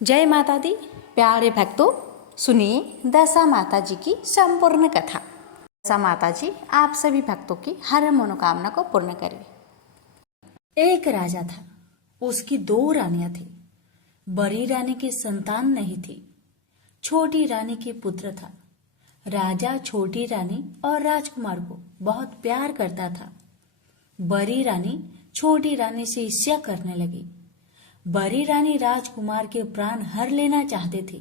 जय माता दी। प्यारे भक्तों, सुनिए दशा माता जी की संपूर्ण कथा। दशा माता जी आप सभी भक्तों की हर मनोकामना को पूर्ण करें। एक राजा था, उसकी 2 रानियां थी। बड़ी रानी की संतान नहीं थी, छोटी रानी के पुत्र था। राजा छोटी रानी और राजकुमार को बहुत प्यार करता था। बड़ी रानी छोटी रानी से ईर्ष्या करने लगी। बड़ी रानी राजकुमार के प्राण हर लेना चाहती थी।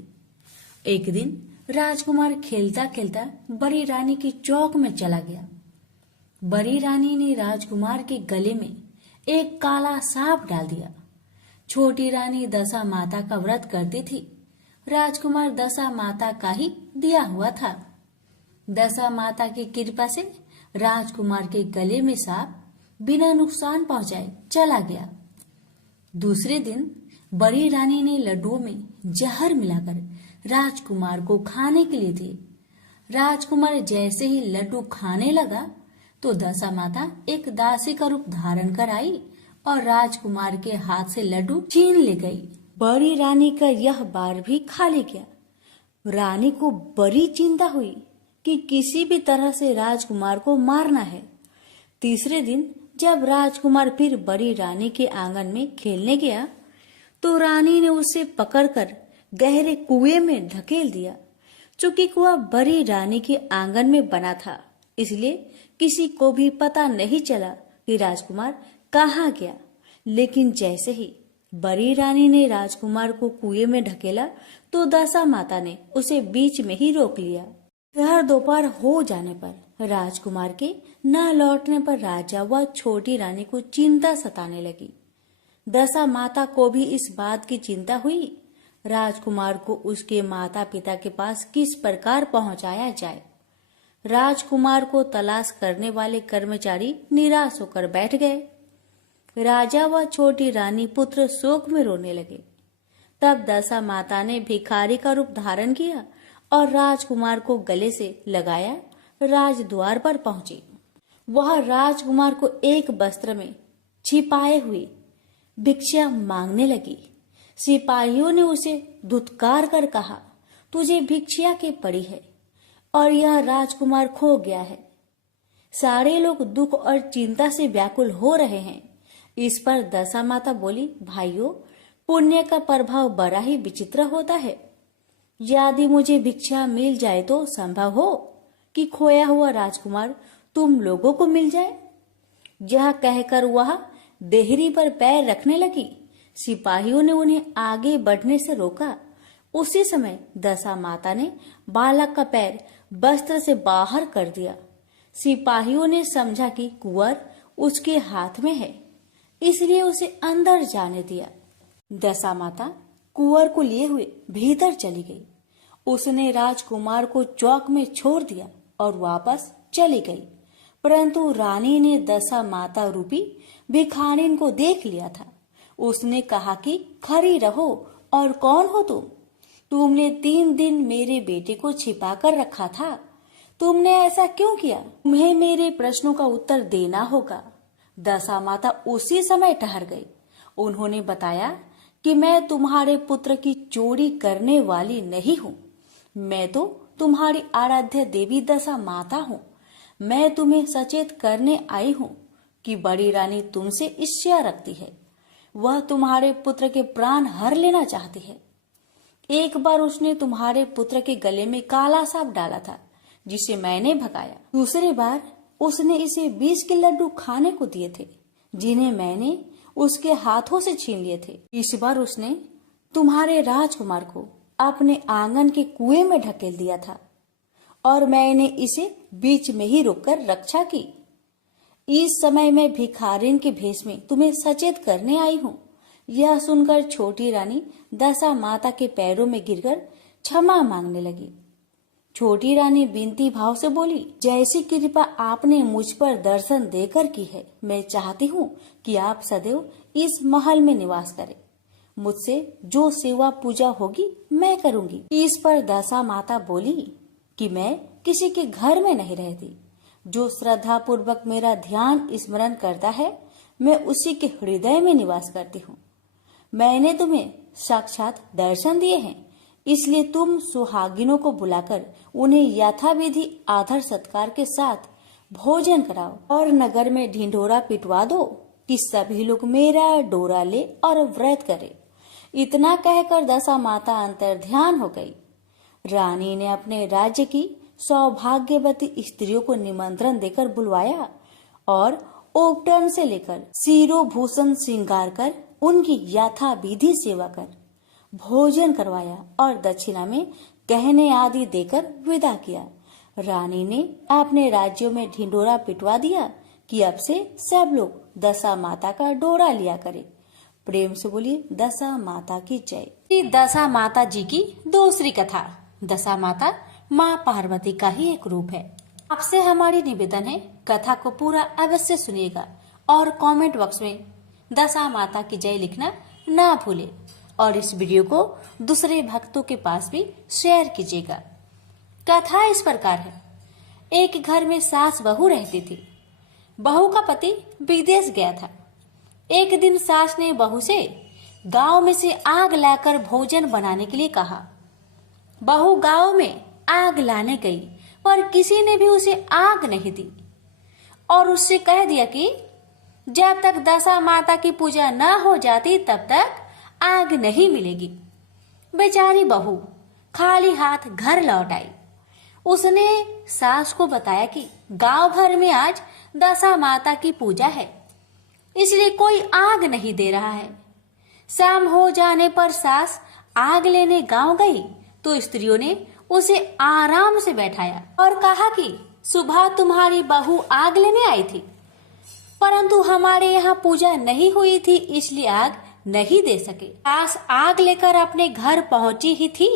एक दिन राजकुमार खेलता खेलता बड़ी रानी की चौक में चला गया। बड़ी रानी ने राजकुमार के गले में एक काला सांप डाल दिया। छोटी रानी दशा माता का व्रत करती थी। राजकुमार दशा माता का ही दिया हुआ था। दशा माता की कृपा से राजकुमार के गले में सांप बिना नुकसान पहुंचाए चला गया। दूसरे दिन बड़ी रानी ने लड्डुओं में जहर मिलाकर राजकुमार को खाने के लिए दिए। राजकुमार जैसे ही लड्डू खाने लगा तो दशा माता एक दासी का रूप धारण कर आई और राजकुमार के हाथ से लड्डू छीन ले गई। बड़ी रानी का यह बार भी खाली गया। रानी को बड़ी चिंता हुई कि किसी भी तरह से राजकुमार को मारना है। तीसरे दिन जब राजकुमार फिर बड़ी रानी के आंगन में खेलने गया तो रानी ने उसे पकड़कर गहरे कुएं में धकेल दिया। चूंकि कुआं बड़ी रानी के आंगन में बना था, इसलिए किसी को भी पता नहीं चला कि राजकुमार कहाँ गया। लेकिन जैसे ही बड़ी रानी ने राजकुमार को कुएं में ढकेला तो दशा माता ने उसे बीच में ही रोक लिया। हर दोपहर हो जाने पर राजकुमार के न लौटने पर राजा व छोटी रानी को चिंता सताने लगी। दशा माता को भी इस बात की चिंता हुई, राजकुमार को उसके माता पिता के पास किस प्रकार पहुंचाया जाए। राजकुमार को तलाश करने वाले कर्मचारी निराश होकर बैठ गए। राजा व छोटी रानी पुत्र शोक में रोने लगे। तब दशा माता ने भिखारी का रूप धारण किया और राजकुमार को गले से लगाया राजद्वार पर पहुंची। वह राजकुमार को एक वस्त्र में छिपाए हुए भिक्षा मांगने लगी। सिपाहियों ने उसे धुतकार कर कहा, तुझे भिक्षा की पड़ी है और यह राजकुमार खो गया है। सारे लोग दुख और चिंता से व्याकुल हो रहे हैं। इस पर दशा माता बोली, भाइयों, पुण्य का प्रभाव बड़ा ही विचित्र होता है। यदि मुझे भिक्षा मिल जाए तो संभव हो कि खोया हुआ राजकुमार तुम लोगों को मिल जाए। यह कहकर वह देहरी पर पैर रखने लगी। सिपाहियों ने उन्हें आगे बढ़ने से रोका। उसी समय दशा माता ने बालक का पैर वस्त्र से बाहर कर दिया। सिपाहियों ने समझा कि कुंवर उसके हाथ में है, इसलिए उसे अंदर जाने दिया। दशा माता कुंवर को लिए हुए भीतर चली गई। उसने राजकुमार को चौक में छोड़ दिया और वापस चली गई। परंतु रानी ने दशा माता रूपी भिखारिन को देख लिया था। उसने कहा कि खड़ी रहो, और कौन हो तुम? तुमने 3 दिन मेरे बेटे को छिपा कर रखा था। तुमने ऐसा क्यों किया? तुम्हें मेरे प्रश्नों का उत्तर देना होगा। दशा माता उसी समय ठहर गई। उन्होंने बताया कि मैं तुम्हारे पुत्र की चोरी करने वाली नहीं हूँ। मैं तो तुम्हारी आराध्य देवी दशा माता हूँ। मैं तुम्हें सचेत करने आई हूँ कि बड़ी रानी तुमसे ईर्ष्या रखती है। वह तुम्हारे पुत्र के प्राण हर लेना चाहती है। एक बार उसने तुम्हारे पुत्र के गले में काला सांप डाला था, जिसे मैंने भगाया। दूसरी बार उसने इसे 20 के लड्डू खाने को दिए थे, जिन्हें मैंने उसके हाथों से छीन लिए थे। इस बार उसने तुम्हारे राजकुमार को अपने आंगन के कुएं में ढकेल दिया था और मैंने इसे बीच में ही रोककर रक्षा की। इस समय मैं भिखारिन के भेष में तुम्हें सचेत करने आई हूँ। यह सुनकर छोटी रानी दशा माता के पैरों में गिरकर क्षमा मांगने लगी। छोटी रानी विनती भाव से बोली, जैसी कृपा आपने मुझ पर दर्शन देकर की है, मैं चाहती हूँ कि आप सदैव इस महल में निवास करें। मुझसे जो सेवा पूजा होगी मैं करूंगी। इस पर दशा माता बोली कि मैं किसी के घर में नहीं रहती। जो श्रद्धा पूर्वक मेरा ध्यान स्मरण करता है, मैं उसी के हृदय में निवास करती हूँ। मैंने तुम्हें साक्षात दर्शन दिए हैं, इसलिए तुम सुहागिनों को बुलाकर उन्हें यथाविधि आदर सत्कार के साथ भोजन कराओ और नगर में ढिंढोरा पिटवा दो कि सभी लोग मेरा डोरा ले और व्रत करे। इतना कहकर दशा माता अंतर्ध्यान हो गई। रानी ने अपने राज्य की सौभाग्यवती स्त्रियों को निमंत्रण देकर बुलवाया और उपटन से लेकर सिरो भूषण श्रृंगार कर उनकी यथा विधि सेवा कर भोजन करवाया और दक्षिणा में गहने आदि देकर विदा किया। रानी ने अपने राज्यों में ढिंडोरा पिटवा दिया कि अब से सब लोग दशा माता का डोरा लिया करे। प्रेम से बोलिए दशा माता की जय। दशा माता जी की दूसरी कथा। दशा माता माँ पार्वती का ही एक रूप है। आपसे हमारी निवेदन है, कथा को पूरा अवश्य सुनिएगा और कमेंट बॉक्स में दशा माता की जय लिखना ना भूले और इस वीडियो को दूसरे भक्तों के पास भी शेयर कीजिएगा। कथा इस प्रकार है। एक घर में सास बहू रहती थी। बहू का पति विदेश गया था। एक दिन सास ने बहू से गांव में से आग लाकर भोजन बनाने के लिए कहा। बहू गांव में आग लाने गई पर किसी ने भी उसे आग नहीं दी और उससे कह दिया कि जब तक दशा माता की पूजा न हो जाती तब तक आग नहीं मिलेगी। बेचारी बहू खाली हाथ घर लौट आई। उसने सास को बताया कि गांव भर में आज दशा माता की पूजा है, इसलिए कोई आग नहीं दे रहा है। शाम हो जाने पर सास आग लेने गांव गई तो स्त्रियों ने उसे आराम से बैठाया और कहा कि सुबह तुम्हारी बहू आग लेने आई थी, परंतु हमारे यहाँ पूजा नहीं हुई थी इसलिए आग नहीं दे सके। सास आग लेकर अपने घर पहुंची ही थी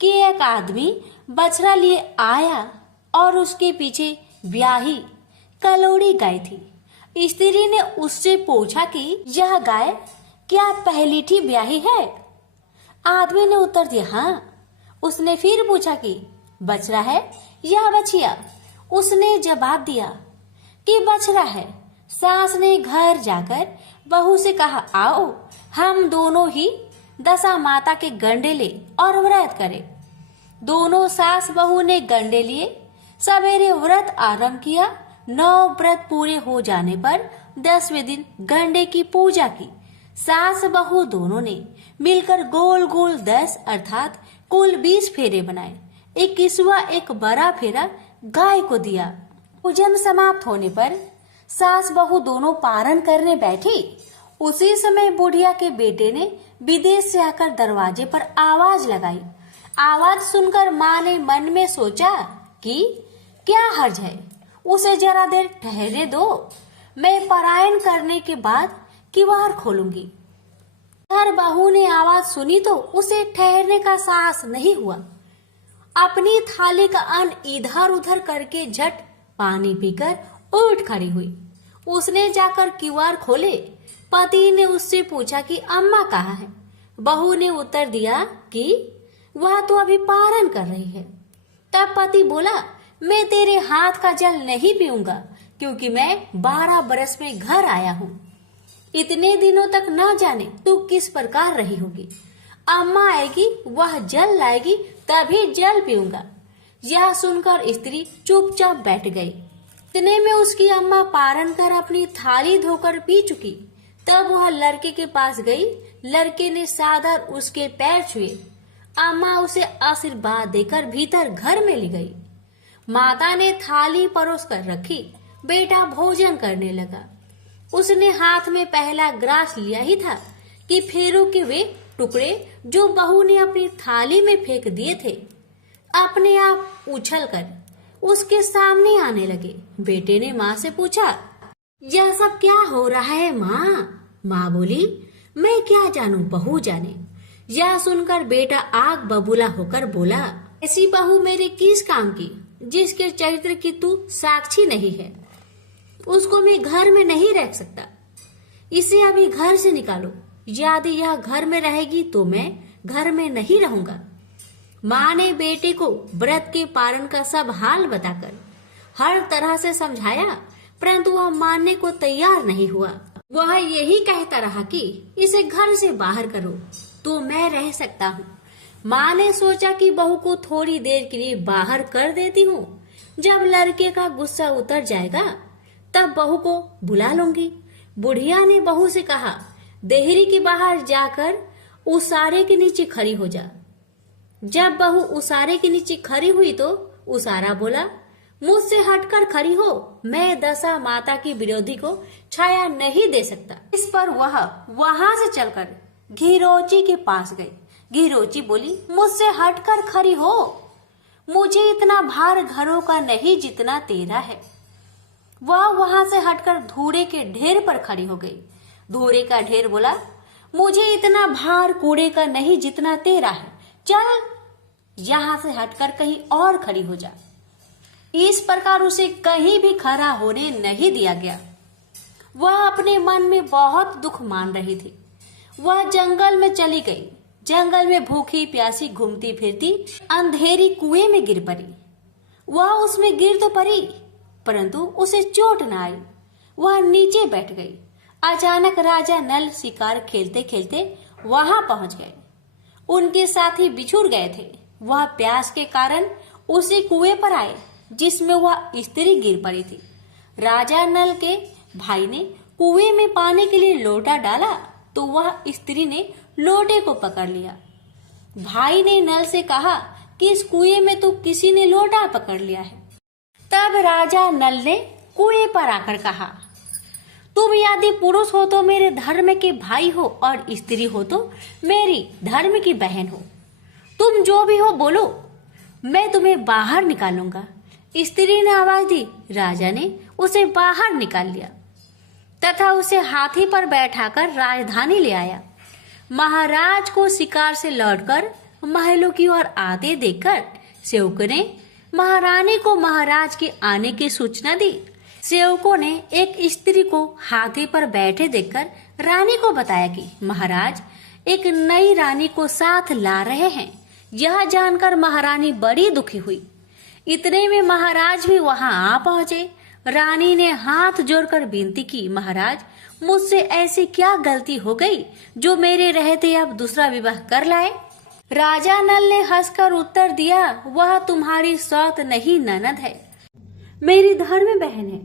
कि एक आदमी बछड़ा लिए आया और उसके पीछे ब्याही कलोड़ी गाय थी। स्त्री ने उससे पूछा कि यह गाय क्या पहलीठी ब्याही है? आदमी ने उत्तर दिया हाँ। उसने फिर पूछा कि बछड़ा है या बछिया? उसने जवाब दिया कि बछड़ा है। सास ने घर जाकर बहू से कहा आओ हम दोनों ही दशा माता के गंडे ले और व्रत करें। दोनों सास बहू ने गंडे लिए। सवेरे व्रत आरंभ किया। 9 व्रत पूरे हो जाने पर 10वें दिन गंडे की पूजा की। सास बहू दोनों ने मिलकर गोल गोल 10 अर्थात कुल 20 फेरे बनाए। 21वां एक बड़ा फेरा गाय को दिया। पूजन समाप्त होने पर सास बहू दोनों पारण करने बैठी। उसी समय बुढ़िया के बेटे ने विदेश से आकर दरवाजे पर आवाज लगाई। आवाज सुनकर माँ ने मन में सोचा कि क्या हर्ज है, उसे जरा देर ठहरे दो, मैं पारायण करने के बाद किवाड़ खोलूंगी। हर बहू ने आवाज सुनी तो उसे ठहरने का साहस नहीं हुआ। अपनी थाली का अन्न इधर उधर करके झट पानी पीकर उठ खड़ी हुई। उसने जाकर किवाड़ खोले। पति ने उससे पूछा कि अम्मा कहाँ है? बहू ने उत्तर दिया कि वह तो अभी पारण कर रही है। तब पति बोला मैं तेरे हाथ का जल नहीं पीऊंगा क्योंकि मैं 12 बरस में घर आया हूँ। इतने दिनों तक न जाने तू किस प्रकार रही होगी। अम्मा आएगी वह जल लाएगी तभी जल पीऊंगा। यह सुनकर स्त्री चुपचाप बैठ गई। इतने में उसकी अम्मा पारण कर अपनी थाली धोकर पी चुकी। तब वह लड़के के पास गई। लड़के ने सादर उसके पैर छुए। अम्मा उसे आशीर्वाद देकर भीतर घर में ले गई। माता ने थाली परोस कर रखी। बेटा भोजन करने लगा। उसने हाथ में पहला ग्रास लिया ही था कि फेरों के वे टुकड़े जो बहू ने अपनी थाली में फेंक दिए थे अपने आप उछलकर उसके सामने आने लगे। बेटे ने माँ से पूछा यह सब क्या हो रहा है माँ? माँ बोली मैं क्या जानूं, बहू जाने। यह सुनकर बेटा आग बबूला होकर बोला ऐसी बहू मेरे किस काम की जिसके चरित्र की तू साक्षी नहीं है। उसको मैं घर में नहीं रख सकता। इसे अभी घर से निकालो। यदि यह घर में रहेगी तो मैं घर में नहीं रहूंगा। माँ ने बेटे को व्रत के पारण का सब हाल बताकर हर तरह से समझाया, परंतु वह मानने को तैयार नहीं हुआ। वह यही कहता रहा कि इसे घर से बाहर करो। तो मैं रह सकता हूँ। माँ ने सोचा कि बहू को थोड़ी देर के लिए बाहर कर देती हूँ। जब लड़के का गुस्सा उतर जाएगा तब बहू को बुला लूंगी। बुढ़िया ने बहू से कहा, देहरी के बाहर जाकर उसारे के नीचे खड़ी हो जा। जब बहू उसारे के नीचे खड़ी हुई तो उसारा बोला, मुझसे हटकर खड़ी हो, मैं दशा माता की विरोधी को छाया नहीं दे सकता। इस पर वह वहां से चलकर घिरोची के पास गई। घिरोची बोली, मुझसे हटकर खड़ी हो, मुझे इतना भार घरों का नहीं जितना तेरा है। वह वहां से हटकर धूरे के ढेर पर खड़ी हो गई। धूरे का ढेर बोला, मुझे इतना भार कूड़े का नहीं जितना तेरा है, चल यहां से हटकर कहीं और खड़ी हो जा। इस प्रकार उसे कहीं भी खड़ा होने नहीं दिया गया। वह अपने मन में बहुत दुख मान रही थी। वह जंगल में चली गई। जंगल में भूखी प्यासी घूमती फिरती अंधेरी कुएं में गिर पड़ी। वह उसमें गिर तो पड़ी परंतु उसे चोट न आई। वह नीचे बैठ गई। अचानक राजा नल शिकार खेलते खेलते वहां पहुंच गए। उनके साथी बिछुड़ गए थे। वह प्यास के कारण उसी कुएं पर आए जिसमें वह स्त्री गिर पड़ी थी। राजा नल के भाई ने कुएं में पानी के लिए लोटा डाला तो वह स्त्री ने लोटे को पकड़ लिया। भाई ने नल से कहा कि इस कुएं में तो किसी ने लोटा पकड़ लिया है। तब राजा नल ने कुएं पर आकर कहा, तुम यदि पुरुष हो तो मेरे धर्म के भाई हो और स्त्री हो तो मेरी धर्म की बहन हो। तुम जो भी हो बोलो, मैं तुम्हें बाहर निकालूंगा। स्त्री ने आवाज दी। राजा ने उसे बाहर निकाल लिया तथा उसे हाथी पर बैठाकर राजधानी ले आया। महाराज को शिकार से लौटकर महलों की ओर आते देखकर सेवकों ने महारानी को महाराज के आने की सूचना दी। सेवकों ने एक स्त्री को हाथी पर बैठे देखकर रानी को बताया कि महाराज एक नई रानी को साथ ला रहे हैं। यह जानकर महारानी बड़ी दुखी हुई। इतने में महाराज भी वहां आ पहुंचे। रानी ने हाथ जोड़कर विनती की, महाराज मुझसे ऐसी क्या गलती हो गई जो मेरे रहते अब दूसरा विवाह कर लाए। राजा नल ने हंसकर उत्तर दिया, वह तुम्हारी सौत नहीं ननद है, मेरी धर्म बहन है।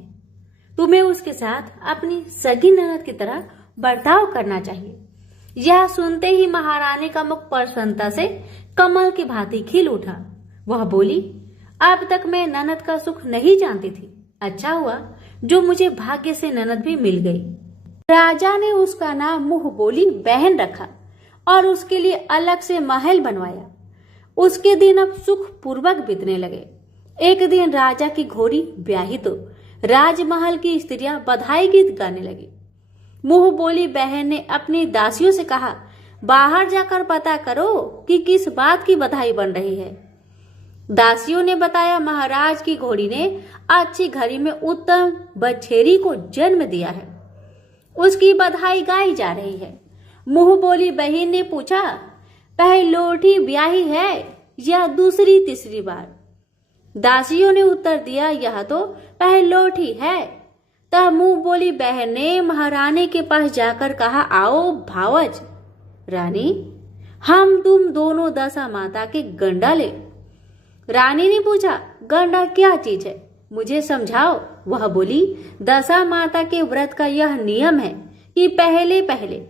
तुम्हें उसके साथ अपनी सगी ननद की तरह बर्ताव करना चाहिए। यह सुनते ही महारानी का मुख प्रसन्नता से कमल की भांति खिल उठा। वह बोली, अब तक मैं ननद का सुख नहीं जानती थी। अच्छा हुआ जो मुझे भाग्य से ननद भी मिल गई। राजा ने उसका नाम मुंह बोली बहन रखा और उसके लिए अलग से महल बनवाया। उसके दिन अब सुख पूर्वक बीतने लगे। एक दिन राजा की घोड़ी ब्याही तो राजमहल की स्त्रियां बधाई गीत गाने लगी। मुंह बोली बहन ने अपनी दासियों से कहा, बाहर जाकर पता करो कि किस बात की बधाई बन रही है। दासियों ने बताया, महाराज की घोड़ी ने अच्छी घड़ी में उत्तम बछेरी को जन्म दिया है, उसकी बधाई गाई जा रही है। मुंह बोली बहन ने पूछा, पहलोठी ब्याही है या दूसरी तीसरी बार? दासियों ने उत्तर दिया, यह तो पहलोठी है। तब मुंह बोली बहन ने महारानी के पास जाकर कहा, आओ भावज रानी, हम तुम दोनों दशा माता के गंडा ले। रानी ने पूछा, गंडा क्या चीज है, मुझे समझाओ। वह बोली, दशा माता के व्रत का यह नियम है कि पहले पहले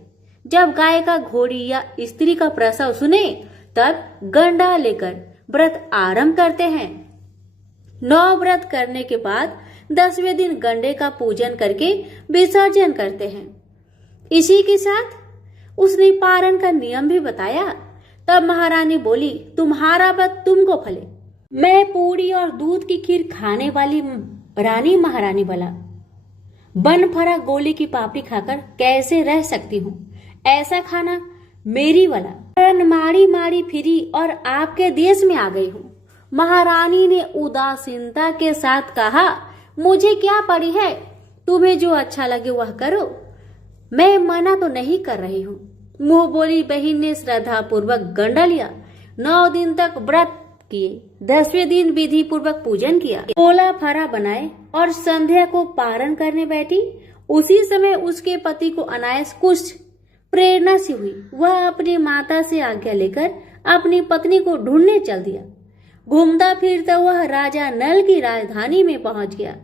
जब गाय का घोड़ी या स्त्री का प्रसव सुने तब गंडा लेकर व्रत आरंभ करते हैं। 9 व्रत करने के बाद 10वें दिन गंडे का पूजन करके विसर्जन करते हैं। इसी के साथ उसने पारण का नियम भी बताया। तब महारानी बोली, तुम्हारा व्रत तुमको फले। मैं पूरी और दूध की खीर खाने वाली रानी महारानी वाला बन फरा गोली की पापड़ी खाकर कैसे रह सकती हूँ? ऐसा खाना मेरी वाला मारी मारी फिरी और आपके देश में आ गई हूँ। महारानी ने उदासीनता के साथ कहा, मुझे क्या पड़ी है, तुम्हें जो अच्छा लगे वह करो, मैं मना तो नहीं कर रही हूँ। मुंह बोली बहन ने श्रद्धा पूर्वक गंडा लिया। 9 दिन तक व्रत किए। 10वें दिन विधि पूर्वक पूजन किया, पोला फरा बनाए और संध्या को पारण करने बैठी। उसी समय उसके पति को अनायास कुछ प्रेरणा से हुई। वह अपनी माता से आज्ञा लेकर अपनी पत्नी को ढूंढने चल दिया। घूमता फिरता वह राजा नल की राजधानी में पहुंच गया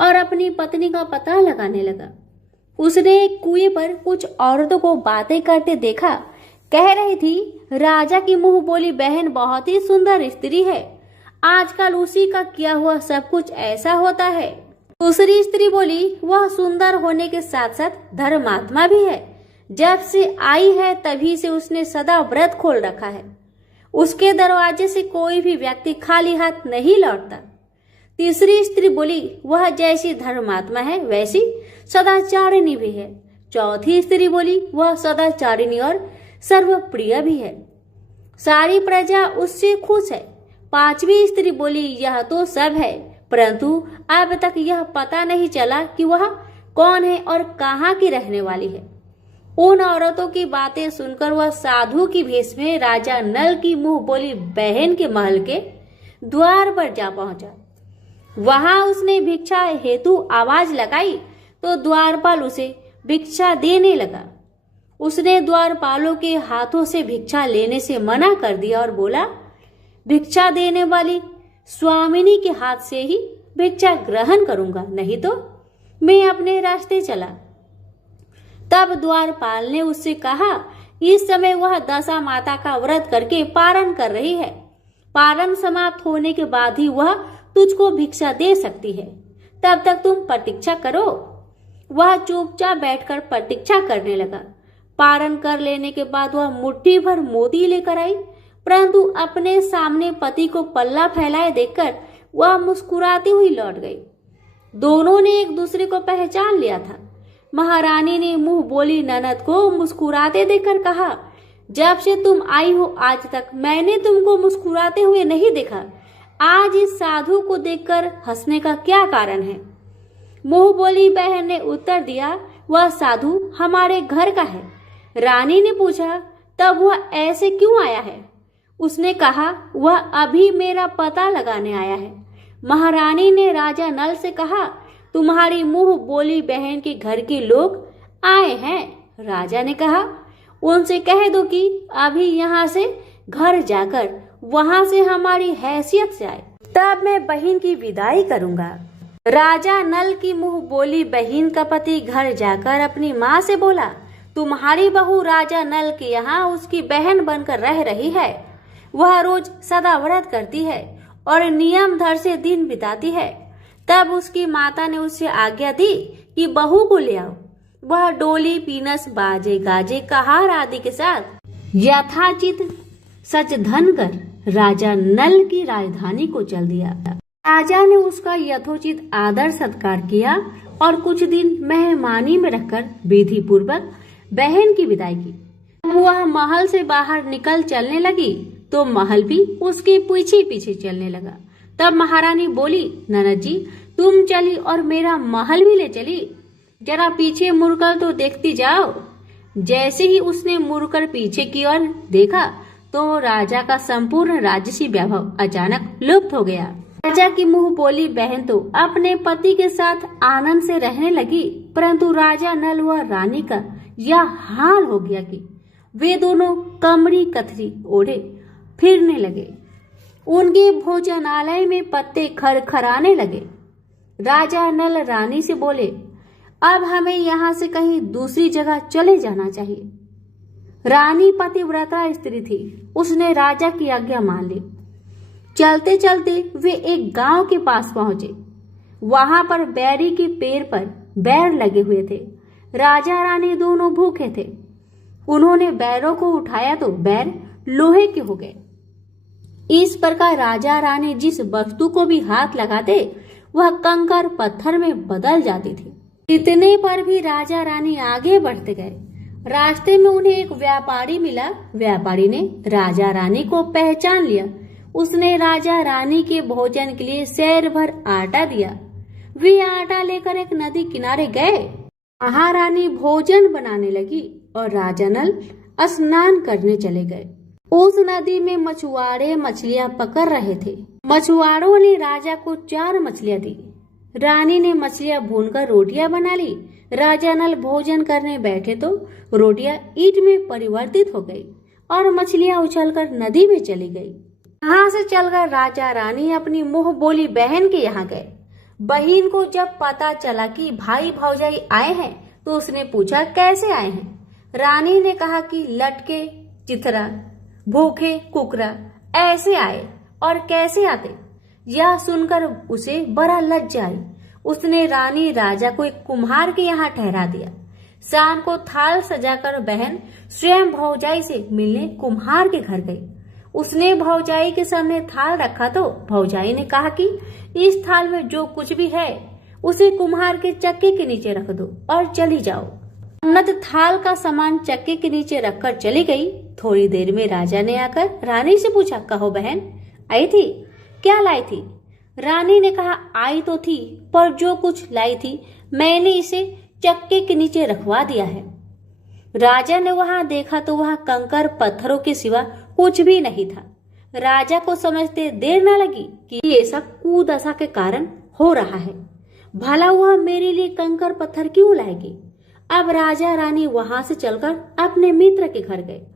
और अपनी पत्नी का पता लगाने लगा। उसने एक कुएं पर कुछ औरतों को बातें करते देखा। कह रही थी, राजा की मुंह बोली बहन बहुत ही सुंदर स्त्री है। आजकल उसी का किया हुआ सब कुछ ऐसा होता है। दूसरी स्त्री बोली, वह सुंदर होने के साथ साथ धर्मात्मा भी है। जब से आई है तभी से उसने सदा व्रत खोल रखा है। उसके दरवाजे से कोई भी व्यक्ति खाली हाथ नहीं लौटता। तीसरी स्त्री बोली, वह जैसी धर्मात्मा है वैसी सदाचारिणी भी है। चौथी स्त्री बोली, वह सदाचारिणी और सर्वप्रिय भी है। सारी प्रजा उससे खुश है। पांचवी स्त्री बोली, यह तो सब है, परंतु अब तक यह पता नहीं चला कि वह कौन है और कहाँ की रहने वाली है। उन औरतों की बातें सुनकर वह साधु की भेष में राजा नल की मुंह बोली बहन के महल के द्वार पर जा पहुंचा। वहां उसने भिक्षा हेतु आवाज लगाई तो द्वारपाल उसे भिक्षा देने लगा। उसने द्वारपालों के हाथों से भिक्षा लेने से मना कर दिया और बोला, भिक्षा देने वाली स्वामिनी के हाथ से ही भिक्षा ग्रहण करूंगा, नहीं तो मैं अपने रास्ते चला। तब द्वारपाल ने उससे कहा, इस समय वह दशा माता का व्रत करके पारण कर रही है। पारण समाप्त होने के बाद ही वह तुझको भिक्षा दे सकती है। तब तक तुम प्रतीक्षा करो। वह चुपचाप बैठकर प्रतीक्षा करने लगा। पारण कर लेने के बाद वह मुट्ठी भर मोती लेकर आई, परंतु अपने सामने पति को पल्ला फैलाए देखकर वह मुस्कुराती हुई लौट गई। दोनों ने एक दूसरे को पहचान लिया था। महारानी ने मुंह बोली ननद को मुस्कुराते देखकर कहा, जब से तुम आई हो आज तक मैंने तुमको मुस्कुराते हुए नहीं देखा। आज इस साधु को देखकर हंसने का क्या कारण है? मुंह बोली बहन ने उत्तर दिया, वह साधु हमारे घर का है। रानी ने पूछा, तब वह ऐसे क्यों आया है? उसने कहा, वह अभी मेरा पता लगाने आया है। महारानी ने राजा नल से कहा, तुम्हारी मुंह बोली बहन के घर के लोग आए हैं। राजा ने कहा, उनसे कह दो कि अभी यहाँ से घर जाकर वहां से हमारी हैसियत से आए, तब मैं बहन की विदाई करूंगा। राजा नल की मुंह बोली बहन का पति घर जाकर अपनी माँ से बोला, तुम्हारी बहू राजा नल के यहाँ उसकी बहन बनकर रह रही है। वह रोज सदा व्रत करती है और नियम धर से दिन बिताती है। तब उसकी माता ने उससे आज्ञा दी कि बहू को ले आओ। वह डोली पीनस बाजे गाजे कहार आदि के साथ यथाचित सच धन कर राजा नल की राजधानी को चल दिया। राजा ने उसका यथोचित आदर सत्कार किया और कुछ दिन मेहमानी में रखकर विधि पूर्वक बहन की विदाई की। वह महल से बाहर निकल चलने लगी तो महल भी उसके पीछे पीछे चलने लगा। तब महारानी बोली, ननद जी तुम चली और मेरा महल भी ले चली, जरा पीछे मुड़कर तो देखती जाओ। जैसे ही उसने मुड़कर पीछे की ओर देखा तो राजा का संपूर्ण राजसी वैभव अचानक लुप्त हो गया। राजा की मुंह बोली बहन तो अपने पति के साथ आनंद से रहने लगी, परंतु राजा नल व रानी का यह हाल हो गया कि वे दोनों कमरी कथरी ओढ़े फिरने लगे। उनके भोजनालय में पत्ते खरखराने लगे। राजा नल रानी से बोले, अब हमें यहाँ से कहीं दूसरी जगह चले जाना चाहिए। रानी पतिव्रता स्त्री थी, उसने राजा की आज्ञा मान ली। चलते चलते वे एक गांव के पास पहुंचे। वहां पर बैरी के पेड़ पर बैर लगे हुए थे। राजा रानी दोनों भूखे थे। उन्होंने बैरों को उठाया तो बैर लोहे के हो गए। इस प्रकार राजा रानी जिस वस्तु को भी हाथ लगाते वह कंकर पत्थर में बदल जाती थी। इतने पर भी राजा रानी आगे बढ़ते गए। रास्ते में उन्हें एक व्यापारी मिला। व्यापारी ने राजा रानी को पहचान लिया। उसने राजा रानी के भोजन के लिए सैर भर आटा दिया। वे आटा लेकर एक नदी किनारे गए। महारानी भोजन बनाने लगी और राजा नल स्नान करने चले गए। उस नदी में मछुआरे मछलियां पकड़ रहे थे। मछुआरों ने राजा को 4 मछलियां दी। रानी ने मछलियां भूनकर रोटियां बना ली राजा नल भोजन करने बैठे तो रोटियां ईंट में परिवर्तित हो गई और मछलियां उछलकर नदी में चली गई। यहाँ से चलकर राजा रानी अपनी मुंह बोली बहन के यहाँ गए। बहन को जब पता चला कि भाई भौजाई आए हैं तो उसने पूछा कैसे आए हैं। रानी ने कहा कि लटके चिथरा भूखे कुकरा ऐसे आए और कैसे आते। यह सुनकर उसे बड़ा लज्जा आई। उसने रानी राजा को एक कुम्हार के यहाँ ठहरा दिया। शाम को थाल सजाकर बहन स्वयं भौजाई से मिलने कुम्हार के घर गई। उसने भौजाई के सामने थाल रखा तो भौजाई ने कहा कि इस थाल में जो कुछ भी है उसे कुम्हार के चक्के के नीचे रख दो और चली जाओ। नद थाल का सामान चक्के के नीचे रखकर चली गई। थोड़ी देर में राजा ने आकर रानी से पूछा, कहो बहन आई थी, क्या लाई थी? रानी ने कहा, आई तो थी पर जो कुछ लाई थी मैंने इसे चक्के के नीचे रखवा दिया है। राजा ने वहां देखा तो वहां कंकर पत्थरों के सिवा कुछ भी नहीं था। राजा को समझते देर न लगी कि ये सब कुदशा के कारण हो रहा है। भला वह मेरे लिए कंकर पत्थर क्यों लाएगी? अब राजा रानी वहां से चलकर अपने मित्र के घर गए।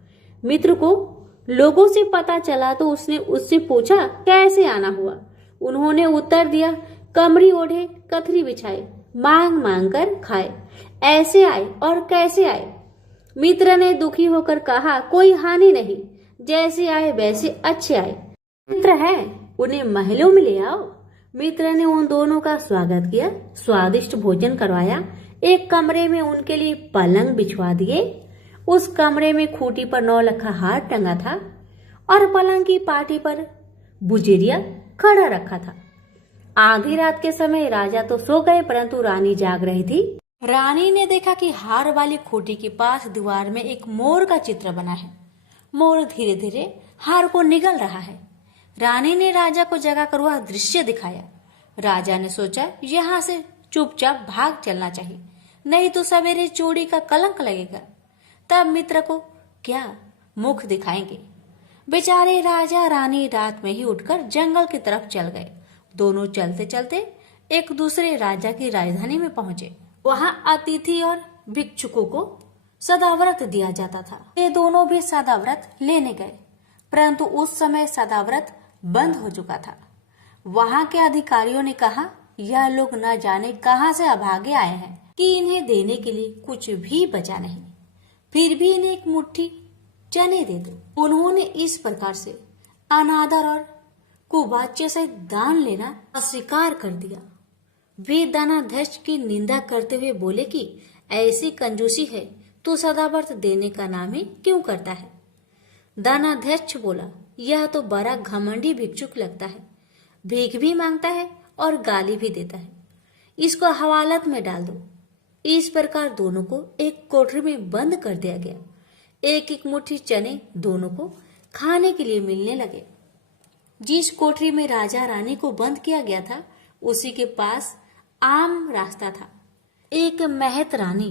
मित्र को लोगों से पता चला तो उसने उससे पूछा कैसे आना हुआ। उन्होंने उत्तर दिया, कमरी ओढ़े कथरी बिछाए मांग मांग कर खाए, ऐसे आए और कैसे आए। मित्र ने दुखी होकर कहा, कोई हानि नहीं, जैसे आए वैसे अच्छे आए। मित्र है उन्हें महलों में ले आओ। मित्र ने उन दोनों का स्वागत किया, स्वादिष्ट भोजन करवाया। एक कमरे में उनके लिए पलंग बिछवा दिए। उस कमरे में खूंटी पर 9 लखा हार टंगा था और पलंग की पाटी पर बुजेरिया खड़ा रखा था। आधी रात के समय राजा तो सो गए परंतु रानी जाग रही थी। रानी ने देखा कि हार वाली खूंटी के पास दीवार में एक मोर का चित्र बना है। मोर धीरे धीरे हार को निगल रहा है। रानी ने राजा को जगाकर वह दृश्य दिखाया। राजा ने सोचा यहाँ से चुपचाप भाग चलना चाहिए, नहीं तो सवेरे चोरी का कलंक लगेगा। तब मित्र को क्या मुख दिखाएंगे। बेचारे राजा रानी रात में ही उठकर जंगल की तरफ चल गए। दोनों चलते चलते एक दूसरे राजा की राजधानी में पहुंचे। वहां अतिथि और भिक्षुकों को सदाव्रत दिया जाता था। ये दोनों भी सदाव्रत लेने गए परंतु उस समय सदाव्रत बंद हो चुका था। वहां के अधिकारियों ने कहा, यह लोग न जाने कहां से अभागे आए हैं कि इन्हें देने के लिए कुछ भी बचा नहीं, फिर भी इन्हें एक मुट्ठी चने दे दो। उन्होंने इस प्रकार से अनादर और कुवाच्य से दान लेना अस्वीकार कर दिया। वे दानाध्यक्ष की निंदा करते हुए बोले कि ऐसी कंजूसी है तो सदाव्रत देने का नाम ही क्यों करता है। दानाध्यक्ष बोला, यह तो बड़ा घमंडी भिक्षुक लगता है, भीख भी मांगता है और गाली भी देता है, इसको हवालात में डाल दो। इस प्रकार दोनों को एक कोठरी में बंद कर दिया गया। एक एक मुट्ठी चने दोनों को खाने के लिए मिलने लगे। जिस कोठरी में राजा रानी को बंद किया गया था उसी के पास आम रास्ता था। एक महत रानी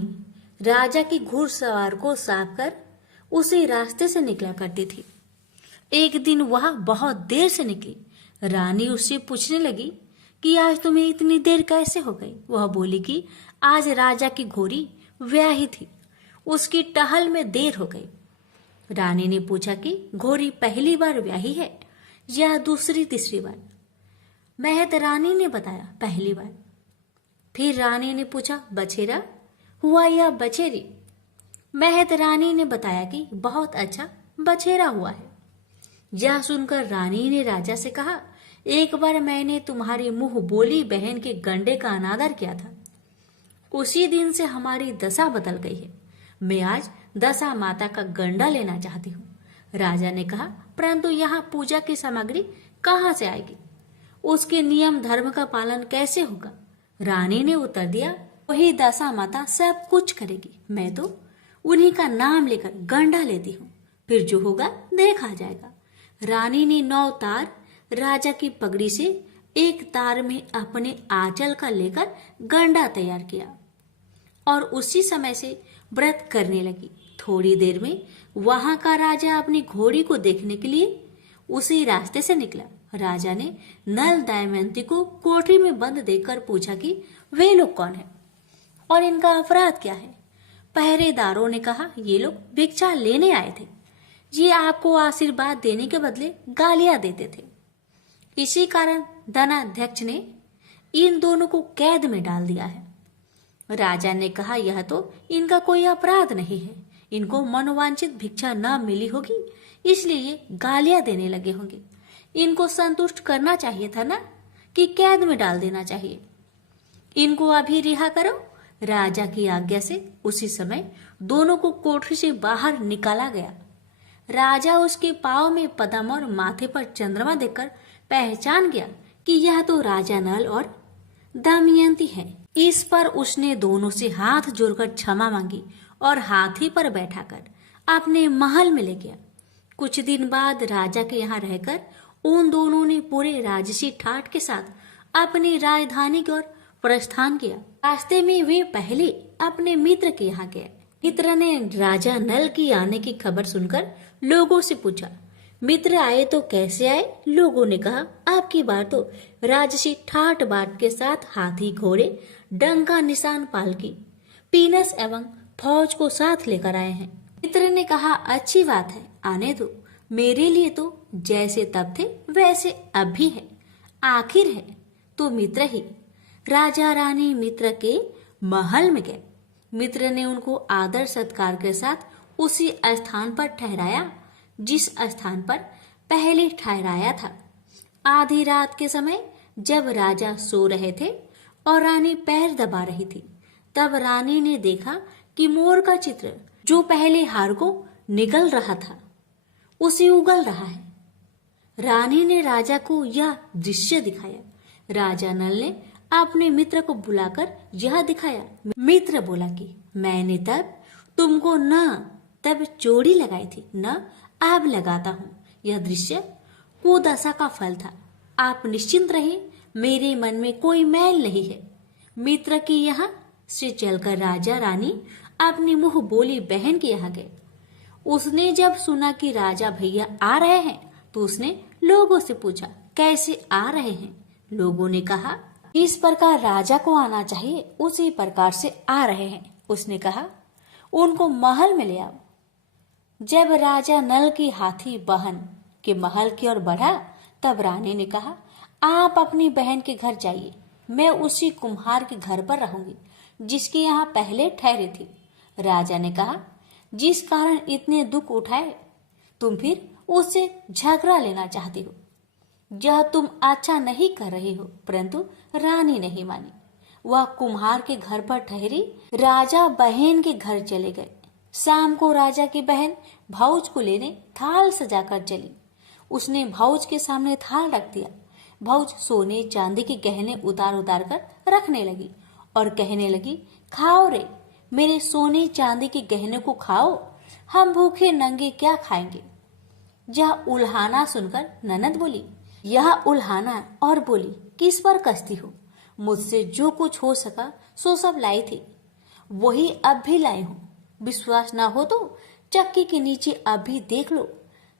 राजा की घुड़सवार को साफ कर उसी रास्ते से निकला करती थी। एक दिन वह बहुत देर से निकली। रानी उससे पूछने लगी कि आज तुम्हें इतनी देर कैसे हो गई। वह बोली कि आज राजा की घोड़ी ब्याही थी, उसकी टहल में देर हो गई। रानी ने पूछा कि घोड़ी पहली बार ब्याही है या दूसरी तीसरी बार। महत रानी ने बताया पहली बार। फिर रानी ने पूछा, बछेरा हुआ या बछेरी? महत रानी ने बताया कि बहुत अच्छा बछेरा हुआ है। यह सुनकर रानी ने राजा से कहा, एक बार मैंने तुम्हारी मुंह बोली बहन के गंडे का अनादर किया था, उसी दिन से हमारी दशा बदल गई है। मैं आज दशा माता का गंडा लेना चाहती हूँ। राजा ने कहा, परंतु यहाँ पूजा की सामग्री कहाँ से आएगी? उसके नियम धर्म का पालन कैसे होगा? रानी ने उत्तर दिया, वही दशा माता सब कुछ करेगी, मैं तो उन्हीं का नाम लेकर गंडा लेती हूँ, फिर जो होगा देखा जाएगा। रानी ने 9 तार राजा की पगड़ी से एक तार में अपने आंचल का लेकर गंडा तैयार किया और उसी समय से व्रत करने लगी। थोड़ी देर में वहां का राजा अपनी घोड़ी को देखने के लिए उसी रास्ते से निकला। राजा ने नल दमयंती को कोठरी में बंद देखकर पूछा कि वे लोग कौन है। और इनका अपराध क्या है? पहरेदारों ने कहा, ये लोग भिक्षा लेने आए थे। ये आपको आशीर्वाद देने के बदले गालियां देते थे। इसी कारण धनाध्यक्ष ने इन दोनों को कैद में डाल दिया है। राजा ने कहा, यह तो इनका कोई अपराध नहीं है। इनको मनोवांछित भिक्षा न मिली होगी, इसलिए ये गालियां देने लगे होंगे। इनको संतुष्ट करना चाहिए था ना, कि कैद में डाल देना चाहिए। इनको अभी रिहा करो। राजा की आज्ञा से उसी समय दोनों को कोठरी से बाहर निकाला गया। राजा उसके पांव में पद्म और माथे पर चंद्रमा देखकर पहचान गया कि यह तो राजा नल और दमयंती है। इस पर उसने दोनों से हाथ जोड़कर क्षमा मांगी और हाथी पर बैठाकर अपने महल में ले गया। कुछ दिन बाद राजा के यहाँ रहकर उन दोनों ने पूरे राजसी ठाट के साथ अपनी राजधानी की ओर प्रस्थान किया। रास्ते में वे पहले अपने मित्र के यहाँ गए। मित्र ने राजा नल की आने की खबर सुनकर लोगों से पूछा, मित्र आए तो कैसे आए? लोगों ने कहा, आपकी बार तो राजसी ठाट बाट के साथ हाथी, घोड़े, डंका, निशान, पालकी, पीनस एवं फौज को साथ लेकर आए हैं। मित्र ने कहा, अच्छी बात है, आने दो। मेरे लिए तो जैसे तब थे वैसे अब भी है। आखिर है तो मित्र ही। राजा रानी मित्र के महल में गए। मित्र ने उनको आदर सत्कार के साथ उसी स्थान पर ठहराया जिस स्थान पर पहले ठहराया था। आधी रात के समय जब राजा सो रहे थे और रानी पैर दबा रही थी, तब रानी ने देखा कि मोर का चित्र जो पहले हार को निगल रहा था उसे उगल रहा है। रानी ने राजा को यह दृश्य दिखाया। राजा नल ने अपने मित्र को बुलाकर यह दिखाया। मित्र बोला कि मैंने तब तुमको न तब चोरी लगाई थी, न अब लगाता हूँ। यह दृश्य कुदशा का फल था। आप निश्चिंत रहिए, मेरे मन में कोई मैल नहीं है। मित्र के यहाँ से चलकर राजा रानी अपनी मुंह बोली बहन के यहाँ गए। उसने जब सुना कि राजा भैया आ रहे हैं तो उसने लोगों से पूछा, कैसे आ रहे हैं? लोगों ने कहा, इस प्रकार राजा को आना चाहिए उसी प्रकार से आ रहे हैं। उसने कहा, उनको महल में ले आओ। जब राजा नल की हाथी बहन के महल की ओर बढ़ा, तब रानी ने कहा, आप अपनी बहन के घर जाइए। मैं उसी कुम्हार के घर पर रहूंगी जिसके यहाँ पहले ठहरी थी। राजा ने कहा, जिस कारण इतने दुख उठाए, तुम फिर उससे झगड़ा लेना चाहती हो। यह तुम अच्छा नहीं कर रही हो। परंतु रानी नहीं मानी। वह कुम्हार के घर पर ठहरी। राजा बहन के घर चले गए। शाम को राजा की बहन भाऊज को लेने थाल सजाकर चली। उसने भाऊज के सामने थाल रख दिया। भाऊज सोने चांदी के गहने उतार उतार कर रखने लगी और कहने लगी, खाओ रे, मेरे सोने चांदी के गहने को खाओ, हम भूखे नंगे क्या खाएंगे। यह उल्हाना सुनकर ननद बोली, यह उल्हाना, और बोली, किस पर कसती हो? मुझसे जो कुछ हो सका सो सब लाई थी, वही अब भी लाई हूँ। विश्वास ना हो तो चक्की के नीचे अब भी देख लो।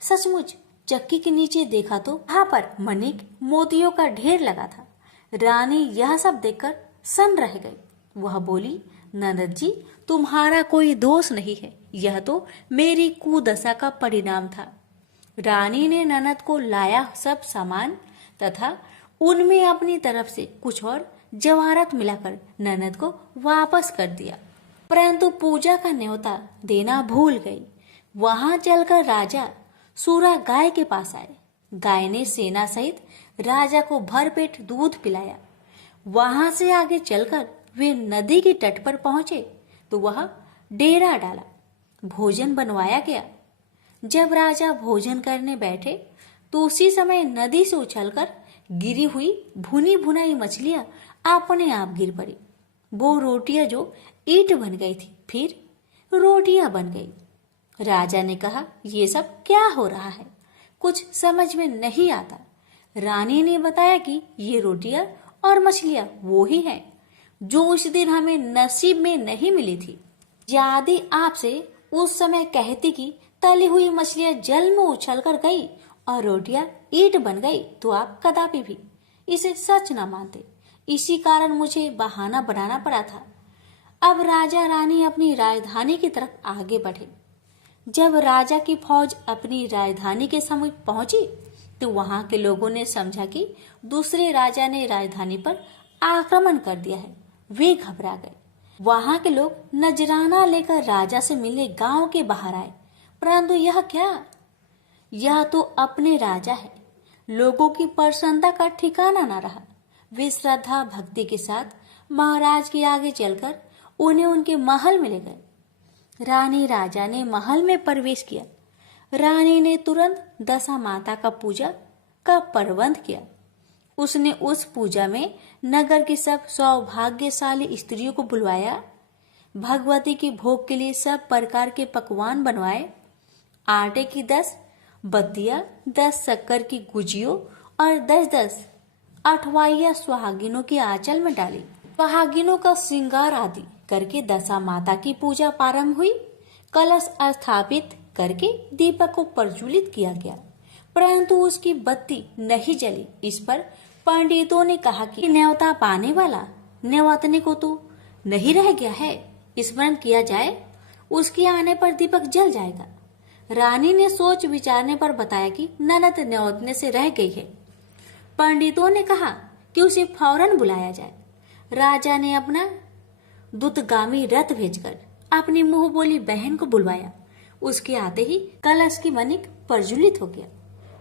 सचमुच चक्की के नीचे देखा तो वहां पर मणिक मोतियों का ढेर लगा था। रानी यह सब देखकर सन रह गई। वह बोली, ननद जी, तुम्हारा कोई दोष नहीं है, यह तो मेरी कुदशा का परिणाम था। रानी ने ननद को लाया सब सामान तथा उनमें अपनी तरफ से कुछ और जवाहरात मिलाकर ननद को वापस कर दिया, परंतु पूजा का न्योता देना भूल गई। वहां चलकर राजा सूरा गाय के पास आए। गाय ने सेना सहित राजा को भरपेट दूध पिलाया। वहां से आगे चलकर वे नदी के तट पर पहुंचे तो वह डेरा डाला। भोजन बनवाया गया। जब राजा भोजन करने बैठे तो उसी समय नदी से उछलकर गिरी हुई भुनी भुनाई मछलियां अपने आप गिर पड़ी। वो रोटियां जो ईंट बन गई थी फिर रोटियां बन गई। राजा ने कहा, ये सब क्या हो रहा है? कुछ समझ में नहीं आता। रानी ने बताया कि ये रोटियां और मछलियां वो ही हैं जो उस दिन हमें नसीब में नहीं मिली थी। यदि आपसे उस समय कहती कि तली हुई मछलियां जल में उछल कर गई और रोटियां ईंट बन गई तो आप कदापि भी इसे सच न मानते। इसी कारण मुझे बहाना बनाना पड़ा था। अब राजा रानी अपनी राजधानी की तरफ आगे बढ़े। जब राजा की फौज अपनी राजधानी के समीप पहुंची तो वहां के लोगों ने समझा कि दूसरे राजा ने राजधानी पर आक्रमण कर दिया है। वे घबरा गए। वहां के लोग नजराना लेकर राजा से मिलने गांव के बाहर आए, परंतु यह क्या? यह तो अपने राजा है। लोगों की प्रसन्नता का ठिकाना न रहा। वे श्रद्धा भक्ति के साथ महाराज के आगे चलकर उन्हें उनके महल में ले गए। रानी राजा ने महल में प्रवेश किया। रानी ने तुरंत दशा माता का पूजा का प्रबंध किया। उसने उस पूजा में नगर की सब सौभाग्यशाली स्त्रियों को बुलवाया। भगवती के भोग के लिए सब प्रकार के पकवान बनवाए। आटे की 10 बत्तियां, 10 शक्कर की गुजियों और 10-10 अठवाइया सुहागिनों के आंचल में डाली। सुहागिनों का श्रृंगार आदि करके दशा माता की पूजा प्रारंभ हुई। कलश स्थापित करके दीपक को प्रज्वलित किया गया, परंतु उसकी बत्ती नहीं जली। इस पर पंडितों ने कहा कि न्योता पाने वाला न्योतने को तो नहीं रह गया है, स्मरण किया जाए, उसके आने पर दीपक जल जाएगा। रानी ने सोच विचारने पर बताया कि ननद न्योतने से रह गई है। पंडितों ने कहा कि उसे फौरन बुलाया जाए। राजा ने अपना दूतगामी रथ भेजकर अपनी मुंह बोली बहन को बुलवाया। उसके आते ही कलश की मणिक प्रज्वलित हो गया।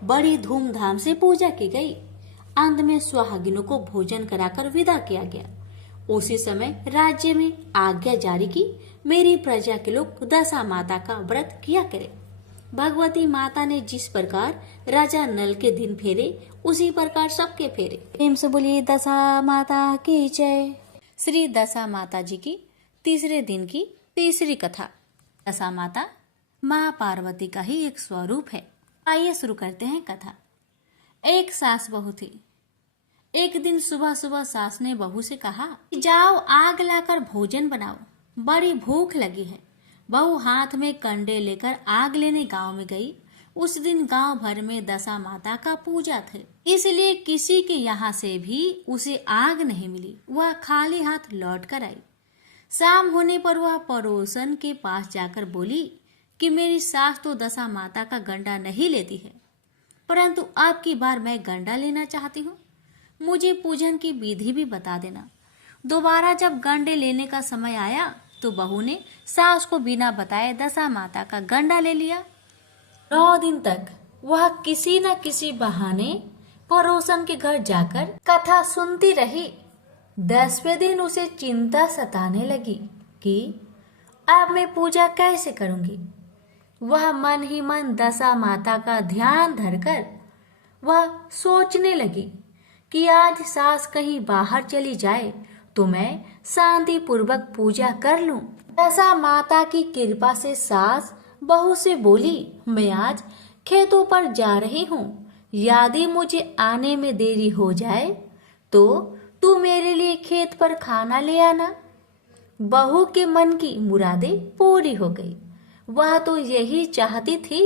बड़ी धूमधाम से पूजा की गई। अंत में सुहागिनों को भोजन कराकर विदा किया गया। उसी समय राज्य में आज्ञा जारी की, मेरी प्रजा के लोग दशा माता का व्रत किया करें। भगवती माता ने जिस प्रकार राजा नल के दिन फेरे, उसी प्रकार सबके फेरे। प्रेम से बोलिए दशा माता की जय। श्री दशा माता जी की तीसरे दिन की तीसरी कथा। दशा माता माँ पार्वती का ही एक स्वरूप है। आइए शुरू करते हैं कथा। एक सास बहू थी। एक दिन सुबह सुबह सास ने बहू से कहा, जाओ आग लाकर भोजन बनाओ, बड़ी भूख लगी है। बहू हाथ में कंडे लेकर आग लेने गांव में गई। उस दिन गांव भर में दशा माता का पूजा थे, इसलिए किसी के यहाँ से भी उसे आग नहीं मिली। वह खाली हाथ लौट कर आई। शाम होने पर वह पड़ोसन के पास जाकर बोली कि मेरी सास तो दशा माता का गंडा नहीं लेती है, परंतु अब की बार मैं गंडा लेना चाहती हूँ। मुझे पूजन की विधि भी बता देना। दोबारा जब गंडे लेने का समय आया तो बहू ने सास को बिना बताए दशा माता का गंडा ले लिया। 9 दिन तक वह किसी न किसी बहाने पड़ोसन के घर जाकर कथा सुनती रही। 10वें दिन उसे चिंता सताने लगी कि अब मैं पूजा कैसे करूंगी। वह मन ही मन दशा माता का ध्यान धरकर वह सोचने लगी कि आज सास कहीं बाहर चली जाए तो मैं शांति पूर्वक पूजा कर लूं। दशा माता की कृपा से सास बहू से बोली, मैं आज खेतों पर जा रही हूँ, यदि मुझे आने में देरी हो जाए तो तू मेरे लिए खेत पर खाना ले आना। बहू के मन की मुरादें पूरी हो गई। वह तो यही चाहती थी।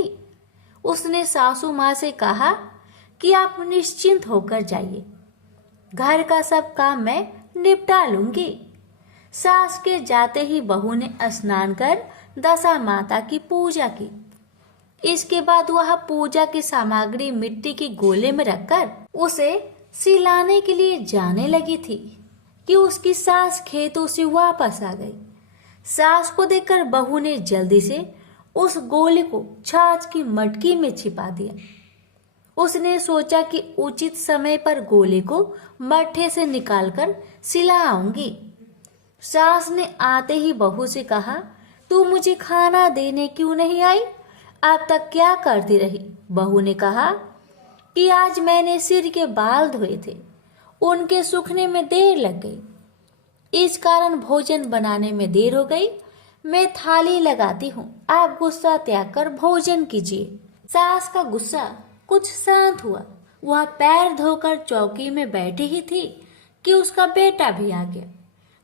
उसने सासू माँ से कहा कि आप निश्चिंत होकर जाइए, घर का सब काम मैं निपटा लूंगी। सास के जाते ही बहू ने स्नान कर दशा माता की पूजा की। इसके बाद वह पूजा की सामग्री मिट्टी के गोले में रखकर उसे सिलाने के लिए जाने लगी थी कि उसकी सास खेतों से वापस आ गई। सास को देखकर बहू ने जल्दी से उस गोले को छाछ की मटकी में छिपा दिया। उसने सोचा कि उचित समय पर गोले को मट्ठे से निकालकर सिला आऊंगी। सास ने आते ही बहू से कहा, तू मुझे खाना देने क्यों नहीं आई? अब तक क्या करती रही? बहू ने कहा कि आज मैंने सिर के बाल धोए थे, उनके सूखने में देर लग गई, इस कारण भोजन बनाने में देर हो गई। मैं थाली लगाती हूँ, आप गुस्सा त्याग कर भोजन कीजिए। सास का गुस्सा कुछ शांत हुआ। वह पैर धोकर चौकी में बैठी ही थी कि उसका बेटा भी आ गया।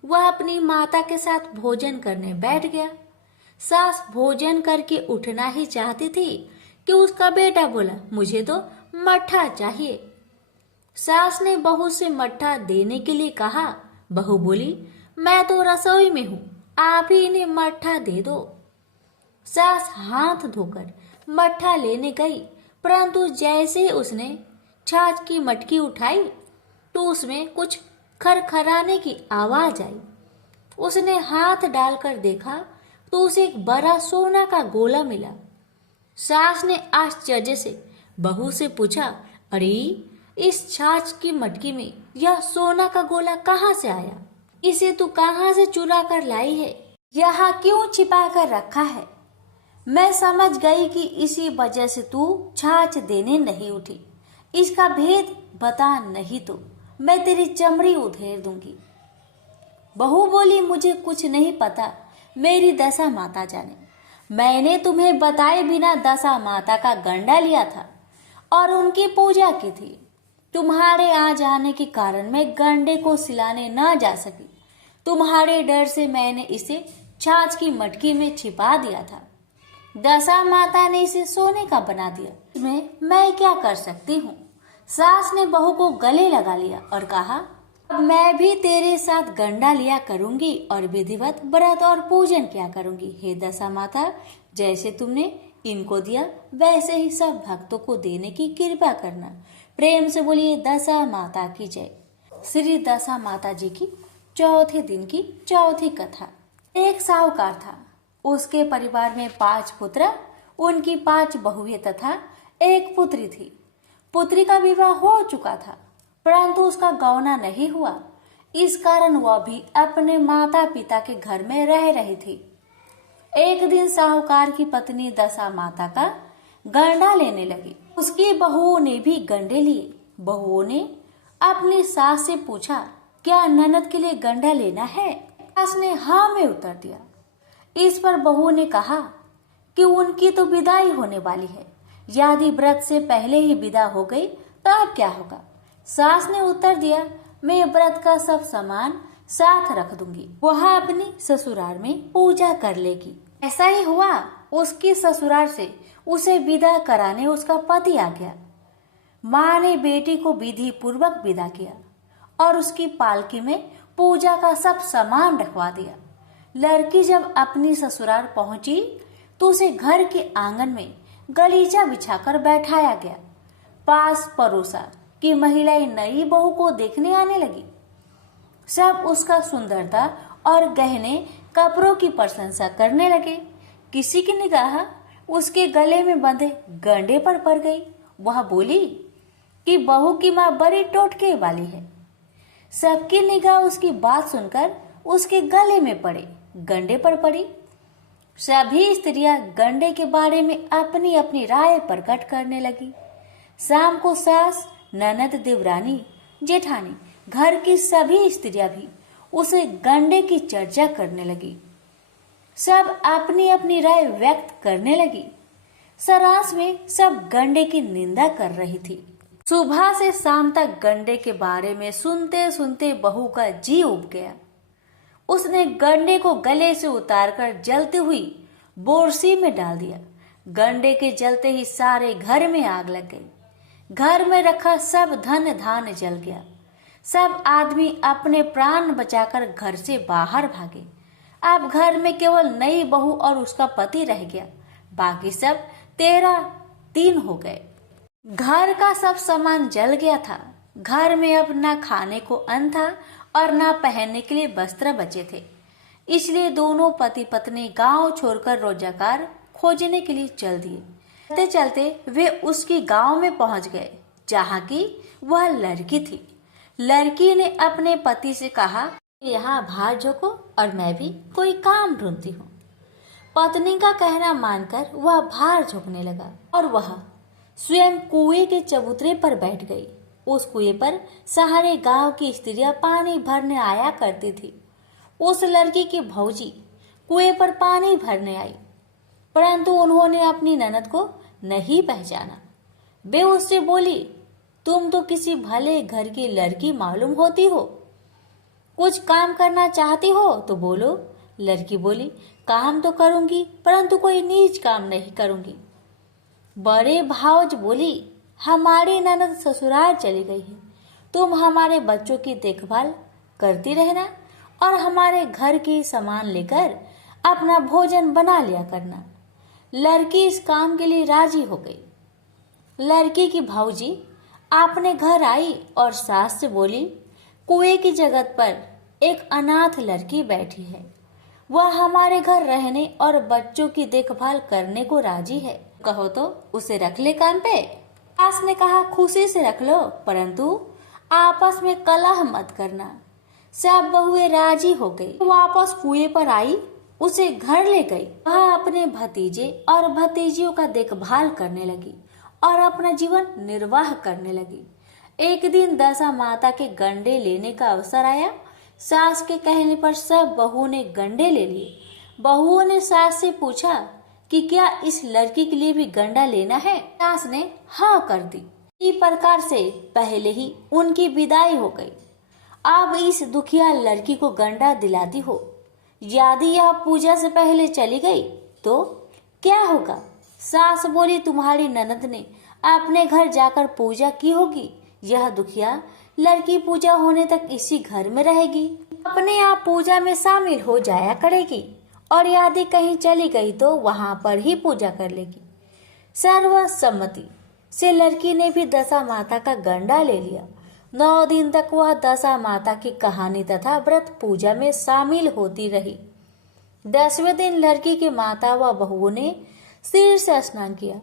वह अपनी माता के साथ भोजन करने बैठ गया। सास भोजन करके उठना ही चाहती थी कि उसका बेटा बोला, मुझे तो मट्ठा चाहिए। सास ने बहू से मट्ठा देने के लिए कहा। बहू बोली, मैं तो रसोई में हूँ, आप ही इन्हें मट्ठा दे दो। सास हाथ धोकर मट्ठा लेने गई, परंतु जैसे ही उसने छाछ की मटकी उठाई तो उसमें कुछ खरखराने की आवाज आई। उसने हाथ डालकर देखा तो उसे एक बड़ा सोना का गोला मिला। सास ने आश्चर्य से बहू से पूछा, अरे इस छाछ की मटकी में यह सोना का गोला कहाँ से आया? इसे तू कहाँ से चुरा कर लाई है? यहाँ क्यों छिपा कर रखा है? मैं समझ गई कि इसी वजह से तू छाछ देने नहीं उठी। इसका भेद बता, नहीं तो मैं तेरी चमड़ी उधेड़ दूंगी। बहू बोली, मुझे कुछ नहीं पता, मेरी दशा माता जाने। मैंने तुम्हें बताए बिना दशा माता का गंडा लिया था और उनकी पूजा की थी। तुम्हारे आ जाने के कारण मैं गंडे को सिलाने न जा सकी। तुम्हारे डर से मैंने इसे छाछ की मटकी में छिपा दिया था। दशा माता ने इसे सोने का बना दिया। इसमें मैं क्या कर सकती हूँ? सास ने बहू को गले लगा लिया और कहा, अब मैं भी तेरे साथ गंडा लिया करूंगी और विधिवत व्रत और पूजन किया करूंगी। हे दशा माता, जैसे तुमने इनको दिया वैसे ही सब भक्तों को देने की कृपा करना। प्रेम से बोलिए दशा माता की जय। श्री दशा माता जी की चौथे दिन की चौथी कथा। एक साहूकार था, उसके परिवार में 5 पुत्र, उनकी 5 बहुएं तथा एक पुत्री थी। पुत्री का विवाह हो चुका था, परंतु उसका गौना नहीं हुआ। इस कारण वह भी अपने माता पिता के घर में रह रही थी। एक दिन साहूकार की पत्नी दशा माता का गंडा लेने लगी। उसकी बहुओं ने भी गंडे लिए। बहुओं ने अपनी सास से पूछा, क्या ननद के लिए गंडा लेना है? सास ने हाँ में उत्तर दिया। इस पर बहू ने कहा कि उनकी तो विदाई होने वाली है, यदि व्रत से पहले ही विदा हो गई तो अब क्या होगा? सास ने उत्तर दिया, मैं व्रत का सब सामान साथ रख दूंगी, वह अपनी ससुराल में पूजा कर लेगी। ऐसा ही हुआ। उसकी ससुराल से उसे विदा कराने उसका पति आ गया। माँ ने बेटी को विधि पूर्वक विदा किया और उसकी पालकी में पूजा का सब सामान रखवा दिया। लड़की जब अपनी ससुराल पहुंची तो उसे घर के आंगन में गलीचा बिछाकर बैठाया गया। पास पड़ोसा की महिलाएं नई बहू को देखने आने लगी। सब उसका सुंदरता और गहने कपड़ों की प्रशंसा करने लगे। किसी की निगाह उसके गले में बंधे गंडे पर पड़ गई। वह बोली कि बहू की माँ बड़ी टोटके वाली है। सबकी निगाह उसकी बात सुनकर उसके गले में पड़े गंडे पर पड़ी। सभी स्त्रियां गंडे के बारे में अपनी अपनी राय प्रकट करने लगी। शाम को सास, ननद, देवरानी, जेठानी, घर की सभी स्त्रियां भी उसे गंडे की चर्चा करने लगी। सब अपनी अपनी राय व्यक्त करने लगी। सरास में सब गंडे की निंदा कर रही थी। सुबह से शाम तक गंडे के बारे में सुनते सुनते बहू का जी उब गया। उसने गंडे को गले से उतारकर जलती हुई बोरसी में डाल दिया। गंडे के जलते ही सारे घर में आग लग गई। घर में रखा सब धन धान जल गया। सब आदमी अपने प्राण बचाकर घर से बाहर भागे। अब घर में केवल नई बहू और उसका पति रह गया। बाकी सब 13 दिन हो गए। घर का सब सामान जल गया था। घर में अब न खाने को अन्न था और न पहनने के लिए वस्त्र बचे थे। इसलिए दोनों पति पत्नी गांव छोड़कर रोजगार खोजने के लिए चल दिए। चलते चलते वे उसकी गांव में पहुंच गए, जहां की वह लड़की थी। लड़की ने अपने पति से कहा, यहाँ बाहर झोंको और मैं भी कोई काम ढूंढती हूँ। पत्नी का कहना मानकर वह बाहर झोंकने लगा और वह स्वयं कुएं के चबूतरे पर बैठ गई। उस कुएं पर सारे गांव की स्त्रियां पानी भरने आया करती थी। उस लड़की की भौजी कुएं पर पानी भरने आई, परंतु उन्होंने अपनी ननद को नहीं पहचाना। वे उससे बोली, तुम तो किसी भले घर की लड़की मालूम होती हो, कुछ काम करना चाहती हो तो बोलो। लड़की बोली, काम तो करूंगी, परंतु कोई नीच काम नहीं करूंगी। बड़े भाउज बोली, हमारी ननद ससुराल चली गई है, तुम हमारे बच्चों की देखभाल करती रहना और हमारे घर के सामान लेकर अपना भोजन बना लिया करना। लड़की इस काम के लिए राजी हो गई। लड़की की भाऊजी अपने घर आई और सास से बोली, कुएं की जगह पर एक अनाथ लड़की बैठी है, वह हमारे घर रहने और बच्चों की देखभाल करने को राजी है, कहो तो उसे रख ले काम पे। सास ने कहा, खुशी से रख लो, परंतु आपस में कलह मत करना। सब बहुएं राजी हो गई। वापस कुएं पर आई, उसे घर ले गई। वह अपने भतीजे और भतीजियों का देखभाल करने लगी और अपना जीवन निर्वाह करने लगी। एक दिन दशा माता के गंडे लेने का अवसर आया। सास के कहने पर सब बहुओं ने गंडे ले लिए। बहुओं ने सास से पूछा कि क्या इस लड़की के लिए भी गंडा लेना है। सास ने हाँ कर दी। इसी प्रकार से पहले ही उनकी विदाई हो गई। अब इस दुखिया लड़की को गंडा दिलाती हो। यदि यह पूजा से पहले चली गई तो क्या होगा? सास बोली, तुम्हारी ननद ने अपने घर जाकर पूजा की होगी। यह दुखिया लड़की पूजा होने तक इसी घर में रहेगी, अपने आप पूजा में शामिल हो जाया करेगी और यदि कहीं चली गई तो वहां पर ही पूजा कर लेगी। सर्वसम्मति से लड़की ने भी दशा माता का गंडा ले लिया। 9 दिन तक वह दशा माता की कहानी तथा व्रत पूजा में शामिल होती रही। 10वें दिन लड़की के माता व बहुओं ने सिर से स्नान किया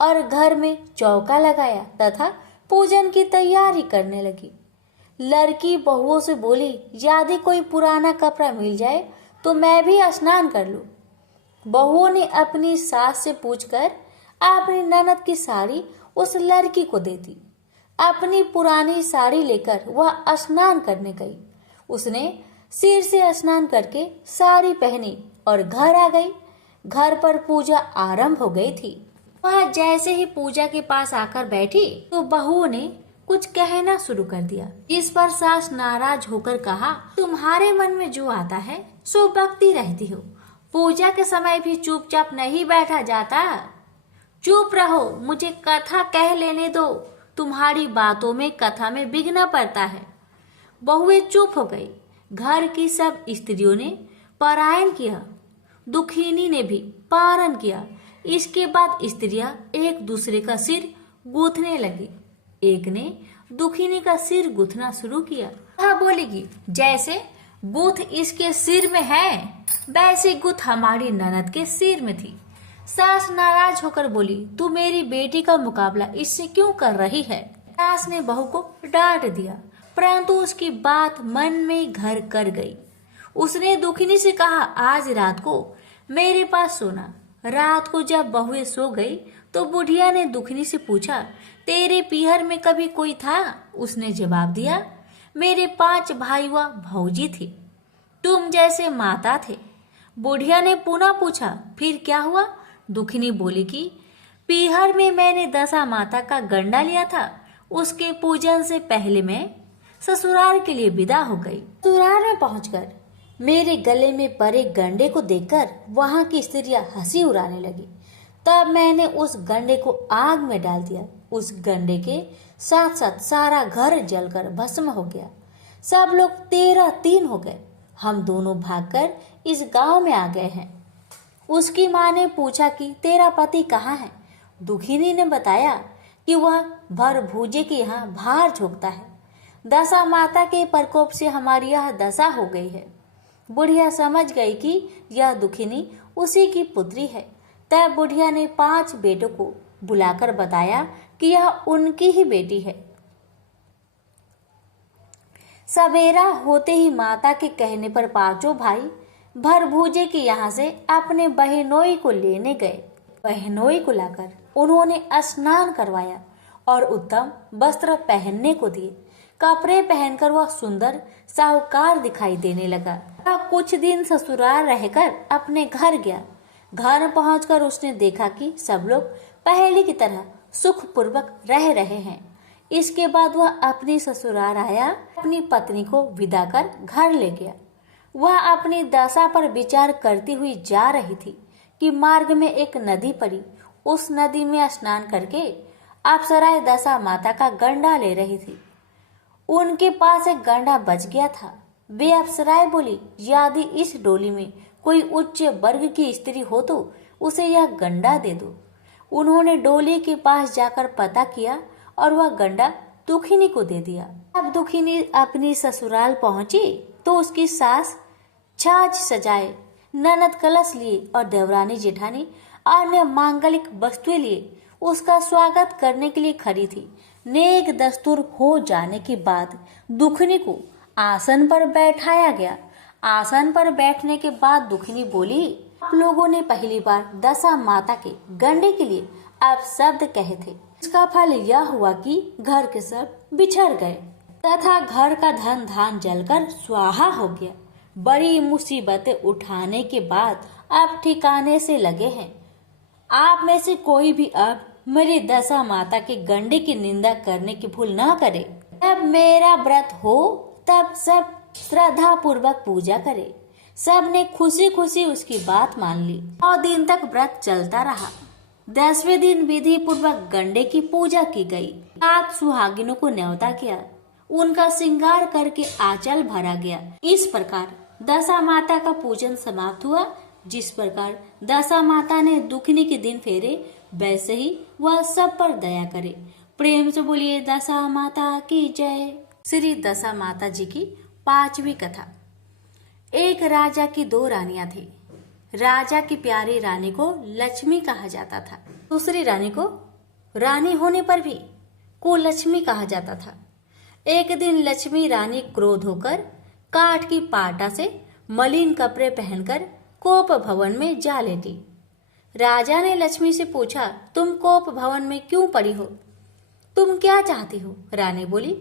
और घर में चौका लगाया तथा पूजन की तैयारी करने लगी। लड़की बहुओं से बोली, यदि कोई पुराना कपड़ा मिल जाए तो मैं भी स्नान कर लूं। बहुओं ने अपनी सास से पूछकर अपनी ननद की साड़ी उस लड़की को दे दी। अपनी पुरानी साड़ी लेकर वह स्नान करने गई। उसने सिर से स्नान करके साड़ी पहनी और घर आ गई। घर पर पूजा आरंभ हो गई थी। वह जैसे ही पूजा के पास आकर बैठी तो बहुओं ने कुछ कहना शुरू कर दिया। इस पर सास नाराज होकर कहा, तुम्हारे मन में जो आता है सो बकती रहती हो। पूजा के समय भी चुपचाप नहीं बैठा जाता। चुप रहो, मुझे कथा कह लेने दो। तुम्हारी बातों में कथा में विघ्न पड़ता है। बहुएं चुप हो गई। घर की सब स्त्रियों ने पारायण किया। दुखिनी ने भी पारण किया। इसके बाद स्त्रियां एक दूसरे का सिर गूंथने लगी। एक ने दुखिनी का सिर गूंथना शुरू किया। वह बोलेगी, जैसे गूंथ इसके सिर में है वैसे गूंथ हमारी ननद के सिर में थी। सास नाराज होकर बोली, तू मेरी बेटी का मुकाबला इससे क्यों कर रही है? सास ने बहू को डांट दिया, परंतु उसकी बात मन में घर कर गई। उसने दुखिनी से कहा, आज रात को मेरे पास सोना। रात को जब बहुएं सो गई तो बुढ़िया ने दुखिनी से पूछा, तेरे पीहर में कभी कोई था? उसने जवाब दिया, मेरे 5 भाई व भौजी थी, तुम जैसे माता थे। बुढ़िया ने पुनः पूछा, फिर क्या हुआ? दुखिनी बोली कि पीहर में मैंने दशा माता का गंडा लिया था। उसके पूजन से पहले मैं ससुराल के लिए विदा हो गई। ससुराल में पहुंचकर मेरे गले में पड़े गंडे को देखकर वहां की स्त्रियां हंसी उड़ाने लगी। तब मैंने उस गंडे को आग में डाल दिया। उस गंडे के साथ साथ सारा घर जलकर भस्म हो गया। सब लोग 13-3 हो गए। हम दोनों भागकर इस गांव में आ गए हैं। उसकी माँ ने पूछा कि तेरा पति कहाँ है? दुखिनी ने बताया कि वह भर भूजे के यहाँ भार झोंकता है। दशा माता के प्रकोप से हमारी यह दशा हो गई है। बुढ़िया समझ गई कि यह दुखिनी उसी की पुत्री है। तब बुढ़िया ने 5 बेटों को बुलाकर बताया कि यह उनकी ही बेटी है। सवेरा होते ही माता के कहने पर 5 भाई भर भूजे के यहाँ से अपने बहनोई को लेने गए। बहनोई को लाकर उन्होंने स्नान करवाया और उत्तम वस्त्र पहनने को दिए। कपड़े पहनकर वह सुंदर साहूकार दिखाई देने लगा। कुछ दिन ससुराल रहकर अपने घर गया। घर पहुंचकर उसने देखा कि सब लोग पहले की तरह सुखपूर्वक रह रहे हैं। इसके बाद वह अपनी ससुराल आया, अपनी पत्नी को विदा कर घर ले गया। वह अपनी दशा पर विचार करती हुई जा रही थी कि मार्ग में एक नदी पड़ी। उस नदी में स्नान करके अप्सराएं दशा माता का गंडा ले रही थी। उनके पास एक गंडा बच गया था। वे अप्सराएं बोली, यदि इस डोली में कोई उच्च वर्ग की स्त्री हो तो उसे यह गंडा दे दो। उन्होंने डोली के पास जाकर पता किया और वह गंडा दुखिनी को दे दिया। अब दुखिनी अपनी ससुराल पहुंची तो उसकी सास छाछ सजाए, ननद कलश लिए और देवरानी जेठानी अन्य मांगलिक वस्तुएं लिए उसका स्वागत करने के लिए खड़ी थी। नेक दस्तूर हो जाने के बाद दुखनी को आसन पर बैठाया गया। आसन पर बैठने के बाद दुखनी बोली, आप लोगों ने पहली बार दशा माता के गंडे के लिए आप शब्द कहे थे। इसका फल यह हुआ कि घर के सब बिछड़ गए तथा घर का धन धान जलकर स्वाहा हो गया। बड़ी मुसीबतें उठाने के बाद आप ठिकाने से लगे हैं। आप में से कोई भी अब मेरी दशा माता के गंडे की निंदा करने की भूल न करे। जब मेरा व्रत हो तब सब श्रद्धा पूर्वक पूजा करे। सब ने खुशी खुशी उसकी बात मान ली। 9 दिन तक व्रत चलता रहा। 10वें दिन विधि पूर्वक गंडे की पूजा की गई। 7 सुहागिनों को न्योता किया। उनका श्रृंगार करके आंचल भरा गया। इस प्रकार दशा माता का पूजन समाप्त हुआ। जिस प्रकार दशा माता ने दुखनी के दिन फेरे, वैसे ही वह सब पर दया करे। प्रेम से बोलिए दशा माता की जय। श्री दशा माता जी की 5वीं कथा। एक राजा की 2 रानियां थी। राजा की प्यारी रानी को लक्ष्मी कहा जाता था। दूसरी रानी को रानी होने पर भी कुलक्ष्मी कहा जाता था। एक दिन लक्ष्मी रानी क्रोध होकर काठ की पाटा से मलिन कपड़े पहनकर कोप भवन में जा लेटी। राजा ने लक्ष्मी से पूछा, तुम कोप भवन में क्यों पड़ी हो? तुम क्या चाहती हो? रानी बोली,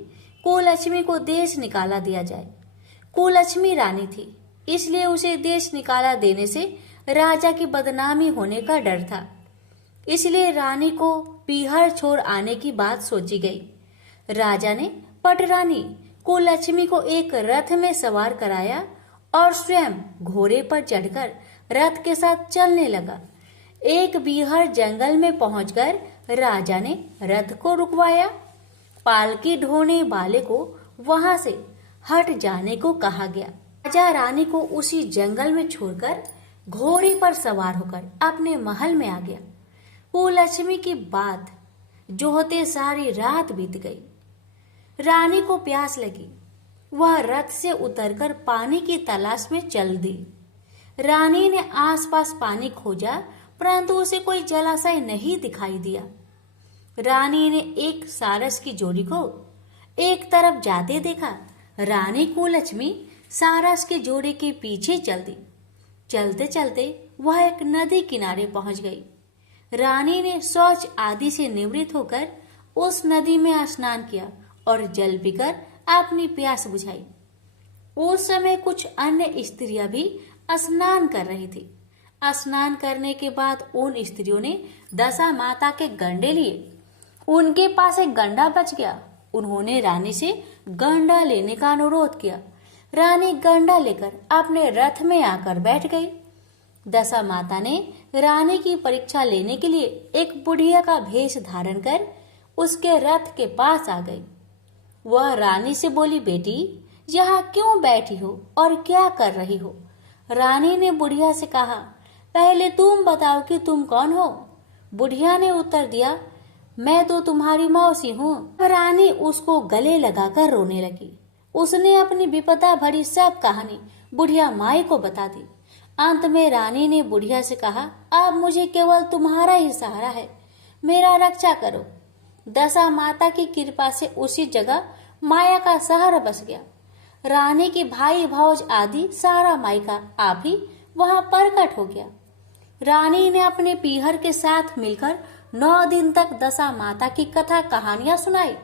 कुलक्ष्मी को देश निकाला दिया जाए। कुलक्ष्मी रानी थी, इसलिए उसे देश निकाला देने से राजा की बदनामी होने का डर था। इसलिए रानी को पीहर छोड़ आने की बात सोची गई। राजा ने पटरानी कुलक्ष्मी को एक रथ में सवार कराया और स्वयं घोड़े पर चढ़कर रथ के साथ चलने लगा। एक बीहर जंगल में पहुंचकर राजा ने रथ को रुकवाया। पालकी ढोने वाले को वहां से हट जाने को कहा गया। राजा रानी को उसी जंगल में छोड़कर घोड़े पर सवार होकर अपने महल में आ गया। कुलक्ष्मी की बात जो होते सारी रात बीत गई। रानी को प्यास लगी। वह रथ से उतरकर पानी की तलाश में चल दी। रानी ने आसपास पानी खोजा, परंतु उसे कोई जलाशय नहीं दिखाई दिया। रानी ने एक सारस की जोड़ी को एक तरफ जाते देखा। रानी कुलक्ष्मी सारस के जोड़े के पीछे चल दी। चलते चलते वह एक नदी किनारे पहुंच गई। रानी ने शौच आदि से निवृत्त होकर उस नदी में स्नान किया और जल पीकर अपनी प्यास बुझाई। उस समय कुछ अन्य स्त्रियां भी स्नान कर रही थी। स्नान करने के बाद उन स्त्रियों ने दशा माता के गंडे लिए। उनके पास एक गंडा बच गया। उन्होंने रानी से गंडा लेने का अनुरोध किया। रानी गंडा लेकर अपने रथ में आकर बैठ गई। दशा माता ने रानी की परीक्षा लेने के लिए एक बुढ़िया का भेष धारण कर उसके रथ के पास आ गई। वह रानी से बोली, बेटी यहाँ क्यों बैठी हो और क्या कर रही हो? रानी ने बुढ़िया से कहा, पहले तुम बताओ कि तुम कौन हो? बुढ़िया ने उत्तर दिया, मैं तो तुम्हारी मौसी हूँ। रानी उसको गले लगाकर रोने लगी। उसने अपनी विपदा भरी सब कहानी बुढ़िया माई को बता दी। अंत में रानी ने बुढ़िया से कहा, अब मुझे केवल तुम्हारा ही सहारा है, मेरा रक्षा करो। दशा माता की कृपा से उसी जगह माया का सहारा बस गया। रानी के भाई भाउज आदि सारा मायका आप ही वहां प्रकट हो गया। रानी ने अपने पीहर के साथ मिलकर 9 दिन तक दशा माता की कथा कहानियां सुनाई।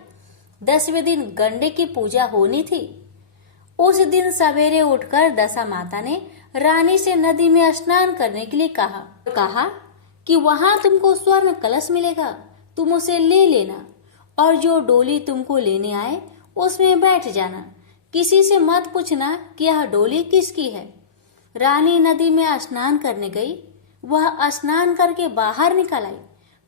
10वें दिन गंडे की पूजा होनी थी। उस दिन सवेरे उठकर दशा माता ने रानी से नदी में स्नान करने के लिए कहा कि वहां तुमको स्वर्ण कलश मिलेगा, तुम उसे ले लेना और जो डोली तुमको लेने आए उसमें बैठ जाना। किसी से मत पूछना कि यह डोली किसकी है। रानी नदी में स्नान करने गई। वह स्नान करके बाहर निकल आई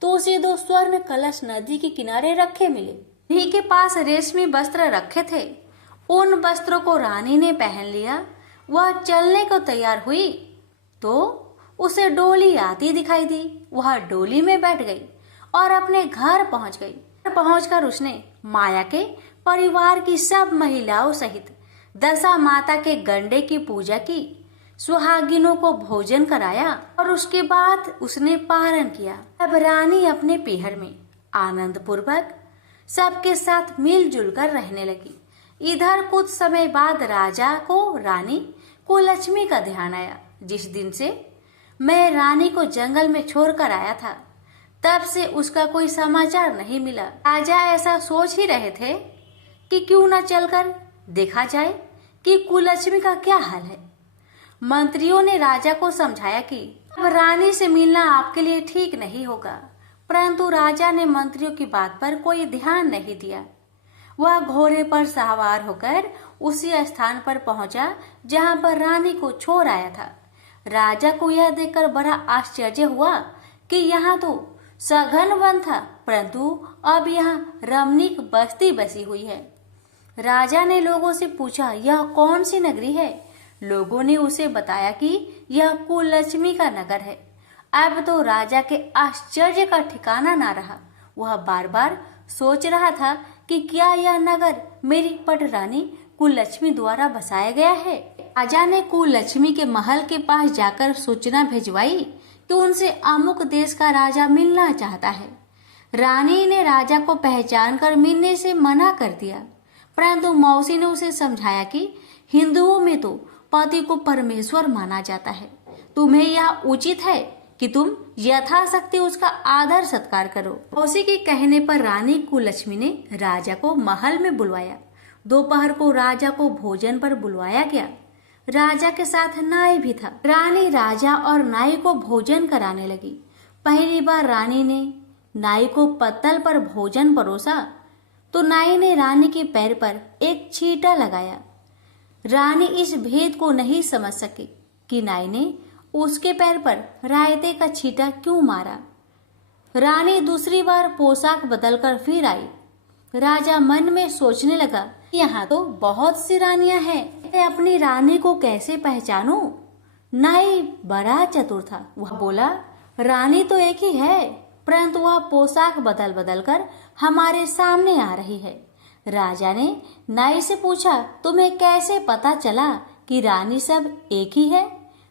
तो उसे 2 स्वर्ण कलश नदी के किनारे रखे मिले। उन्हीं के पास रेशमी वस्त्र रखे थे उन वस्त्रों को रानी ने पहन लिया। वह चलने को तैयार हुई तो उसे डोली आती दिखाई दी। वह डोली में बैठ गई और अपने घर पहुंच गई। पहुंचकर उसने माया के परिवार की सब महिलाओं सहित दशा माता के गंडे की पूजा की, सुहागिनों को भोजन कराया और उसके बाद उसने पारण किया। अब रानी अपने पीहर में आनंद पूर्वक सबके साथ मिलजुल कर रहने लगी। इधर कुछ समय बाद राजा को रानी कुलक्ष्मी का ध्यान आया। जिस दिन से मैं रानी को जंगल में छोड़कर आया था, तब से उसका कोई समाचार नहीं मिला। राजा ऐसा सोच ही रहे थे कि क्यों न चलकर देखा जाए कि कुलक्ष्मी का क्या हाल है। मंत्रियों ने राजा को समझाया कि अब रानी से मिलना आपके लिए ठीक नहीं होगा, परंतु राजा ने मंत्रियों की बात पर कोई ध्यान नहीं दिया। वह घोड़े पर सवार होकर उसी स्थान पर पहुंचा जहां पर रानी को छोड़ आया था। राजा को यह देखकर बड़ा आश्चर्य हुआ कि यहाँ तो सघन वन था, परंतु अब यहाँ रमणीक बस्ती बसी हुई है। राजा ने लोगों से पूछा, यह कौन सी नगरी है? लोगों ने उसे बताया कि यह कुलक्ष्मी का नगर है। अब तो राजा के आश्चर्य का ठिकाना ना रहा। वह बार बार सोच रहा था कि क्या यह नगर मेरी पट रानी कुलक्ष्मी द्वारा बसाया गया है। राजा ने कुलक्ष्मी के महल के पास जाकर सूचना भिजवाई कि उनसे अमुक देश का राजा मिलना चाहता है। रानी ने राजा को पहचान कर मिलने से मना कर दिया, परंतु मौसी ने उसे समझाया कि हिंदुओं में तो पति को परमेश्वर माना जाता है। तुम्हें यह उचित है कि तुम यथाशक्ति उसका आदर सत्कार करो। मौसी के कहने पर रानी कुलक्ष्मी ने राजा को महल में बुलवाया। दोपहर को राजा को भोजन पर बुलवाया गया। राजा के साथ नाई भी था। रानी राजा और नाई को भोजन कराने लगी। पहली बार रानी ने नाई को पत्तल पर भोजन परोसा तो नाई ने रानी के पैर पर एक छींटा लगाया। रानी इस भेद को नहीं समझ सकी कि नाई ने उसके पैर पर रायते का छींटा क्यों मारा। रानी दूसरी बार पोशाक बदलकर फिर आई। राजा मन में सोचने लगा, यहाँ तो बहुत सी रानियां हैं, मैं अपनी रानी को कैसे पहचानूं? नाई बड़ा चतुर था। वह बोला, रानी तो एक ही है, परंतु वह पोशाक बदल बदल कर हमारे सामने आ रही है। राजा ने नाई से पूछा, तुम्हें कैसे पता चला कि रानी सब एक ही है?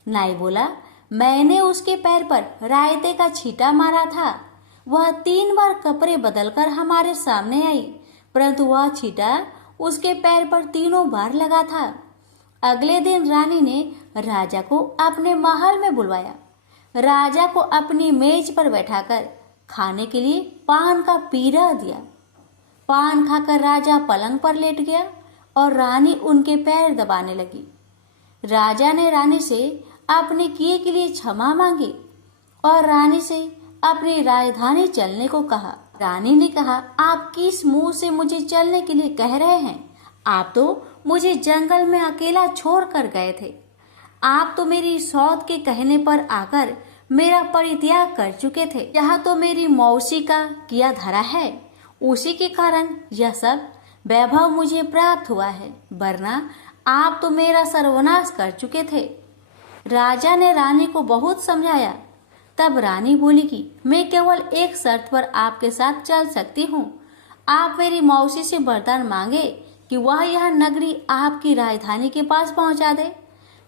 नाई बोला, मैंने उसके पैर पर रायते का छींटा मारा था। वह 3 बार कपड़े बदलकर हमारे सामने आई, परंतु वह छींटा उसके पैर पर 3 बार लगा था। अगले दिन रानी ने राजा को अपने महल में बुलवाया। राजा को अपनी मेज पर बैठाकर खाने के लिए पान का पीरा दिया। पान खाकर राजा पलंग पर लेट गया और रानी उनके पैर दबाने लगी। राजा ने रानी से अपने किए के लिए क्षमा मांगी और रानी से अपनी राजधानी चलने को कहा। रानी ने कहा, आप किस मुंह से मुझे चलने के लिए कह रहे हैं? आप तो मुझे जंगल में अकेला छोड़ कर गए थे। आप तो मेरी सौत के कहने पर आकर मेरा परित्याग कर चुके थे। यह तो मेरी मौसी का किया धरा है, उसी के कारण यह सब वैभव मुझे प्राप्त हुआ है, वरना आप तो मेरा सर्वनाश कर चुके थे। राजा ने रानी को बहुत समझाया। तब रानी बोली कि मैं केवल एक शर्त पर आपके साथ चल सकती हूँ। आप मेरी मौसी से वरदान मांगे कि वह यह नगरी आपकी राजधानी के पास पहुँचा दे,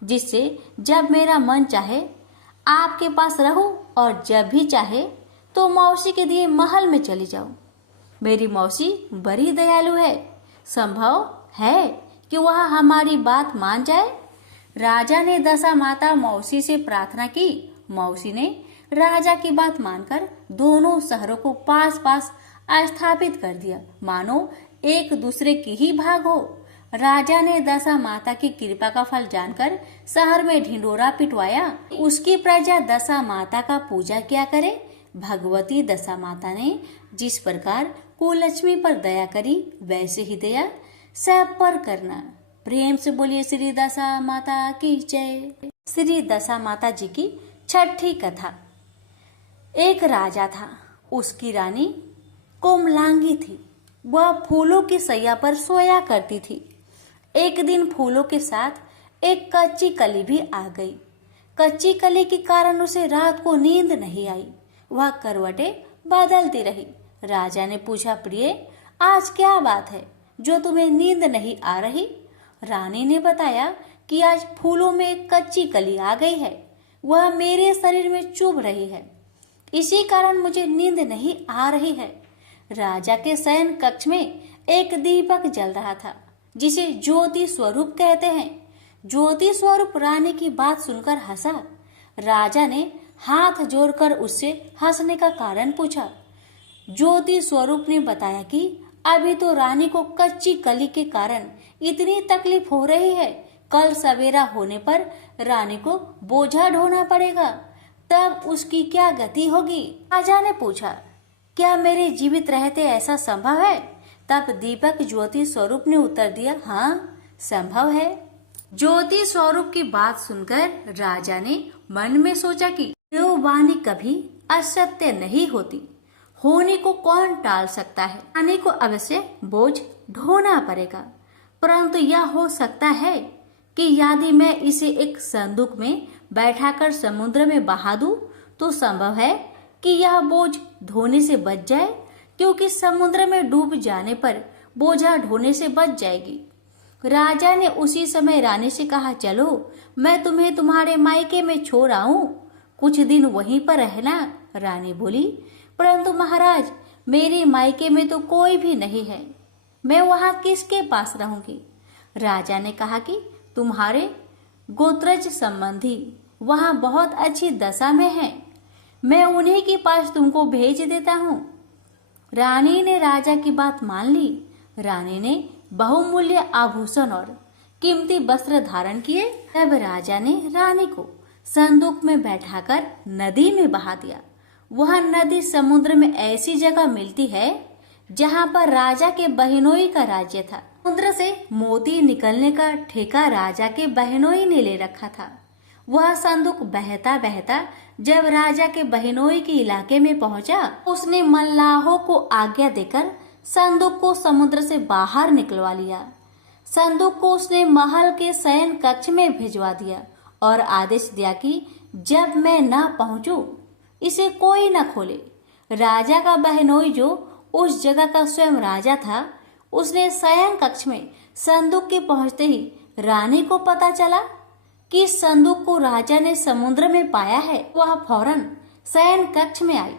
जिससे जब मेरा मन चाहे आपके पास रहूं और जब भी चाहे तो मौसी के दिए महल में चली जाऊं। मेरी मौसी बड़ी दयालु है, संभव है कि वह हमारी बात मान जाए। राजा ने दशा माता मौसी से प्रार्थना की। मौसी ने राजा की बात मानकर दोनों शहरों को पास पास स्थापित कर दिया, मानो एक दूसरे की ही भाग हो। राजा ने दशा माता की कृपा का फल जानकर शहर में ढिंडोरा पिटवाया। उसकी प्रजा दशा माता का पूजा किया करे। भगवती दशा माता ने जिस प्रकार कुलक्ष्मी पर दया करी, वैसे ही दया सब पर करना। प्रेम से बोलिए श्री दशा माता की जय। श्री दशा माता जी की छठी कथा। एक राजा था, उसकी रानी कोमलांगी थी। वह फूलों की सैया पर सोया करती थी। एक दिन फूलों के साथ एक कच्ची कली भी आ गई। कच्ची कली के कारण उसे रात को नींद नहीं आई। वह करवटें बदलती रही। राजा ने पूछा, प्रिय, आज क्या बात है जो तुम्हें नींद नहीं आ रही? रानी ने बताया कि आज फूलों में एक कच्ची कली आ गई है। वह मेरे शरीर में चुभ रही है, इसी कारण मुझे नींद नहीं आ रही है। राजा के शयन कक्ष में एक दीपक जल रहा था, जिसे ज्योति स्वरूप कहते हैं। ज्योति स्वरूप रानी की बात सुनकर हंसा। राजा ने हाथ जोड़कर उससे हंसने का कारण पूछा। ज्योति स्वरूप ने बताया कि अभी तो रानी को कच्ची कली के कारण इतनी तकलीफ हो रही है, कल सवेरा होने पर रानी को बोझा ढोना पड़ेगा, तब उसकी क्या गति होगी? राजा ने पूछा, क्या मेरे जीवित रहते ऐसा संभव है? तब दीपक ज्योति स्वरूप ने उत्तर दिया, हाँ, संभव है। ज्योति स्वरूप की बात सुनकर राजा ने मन में सोचा कि देववाणी कभी असत्य नहीं होती, होने को कौन टाल सकता है। रानी को अवश्य बोझ ढोना पड़ेगा, परंतु यह हो सकता है कि यदि मैं इसे एक संदूक में बैठाकर समुद्र में बहा दूं, तो संभव है कि यह बोझ ढोने से बच जाए, क्योंकि समुद्र में डूब जाने पर बोझा ढोने से बच जाएगी। राजा ने उसी समय रानी से कहा, चलो मैं तुम्हें तुम्हारे मायके में छोड़ आऊं, कुछ दिन वहीं पर रहना। रानी बोली, परंतु महाराज, मेरे मायके में तो कोई भी नहीं है, मैं वहां किसके पास रहूंगी? राजा ने कहा कि तुम्हारे गोत्रज संबंधी वहां बहुत अच्छी दशा में हैं, मैं उन्हीं के पास तुमको भेज देता हूँ। रानी ने राजा की बात मान ली। रानी ने बहुमूल्य आभूषण और कीमती वस्त्र धारण किए। तब राजा ने रानी को संदूक में बैठाकर नदी में बहा दिया। वह नदी समुद्र में ऐसी जगह मिलती है जहाँ पर राजा के बहनोई का राज्य था। समुद्र से मोती निकलने का ठेका राजा के बहनोई ने ले रखा था। वह संदूक बहता बहता जब राजा के बहनोई के इलाके में पहुंचा, उसने मल्लाहों को आज्ञा देकर संदूक को समुद्र से बाहर निकलवा लिया। संदूक को उसने महल के शयन कक्ष में भिजवा दिया और आदेश दिया कि जब मैं न पहुंचूं, इसे कोई न खोले। राजा का बहनोई, जो उस जगह का स्वयं राजा था, उसने शयन कक्ष में संदूक के पहुंचते ही रानी को पता चला कि संदूक को राजा ने समुद्र में पाया है। वह फौरन शयन कक्ष में आई।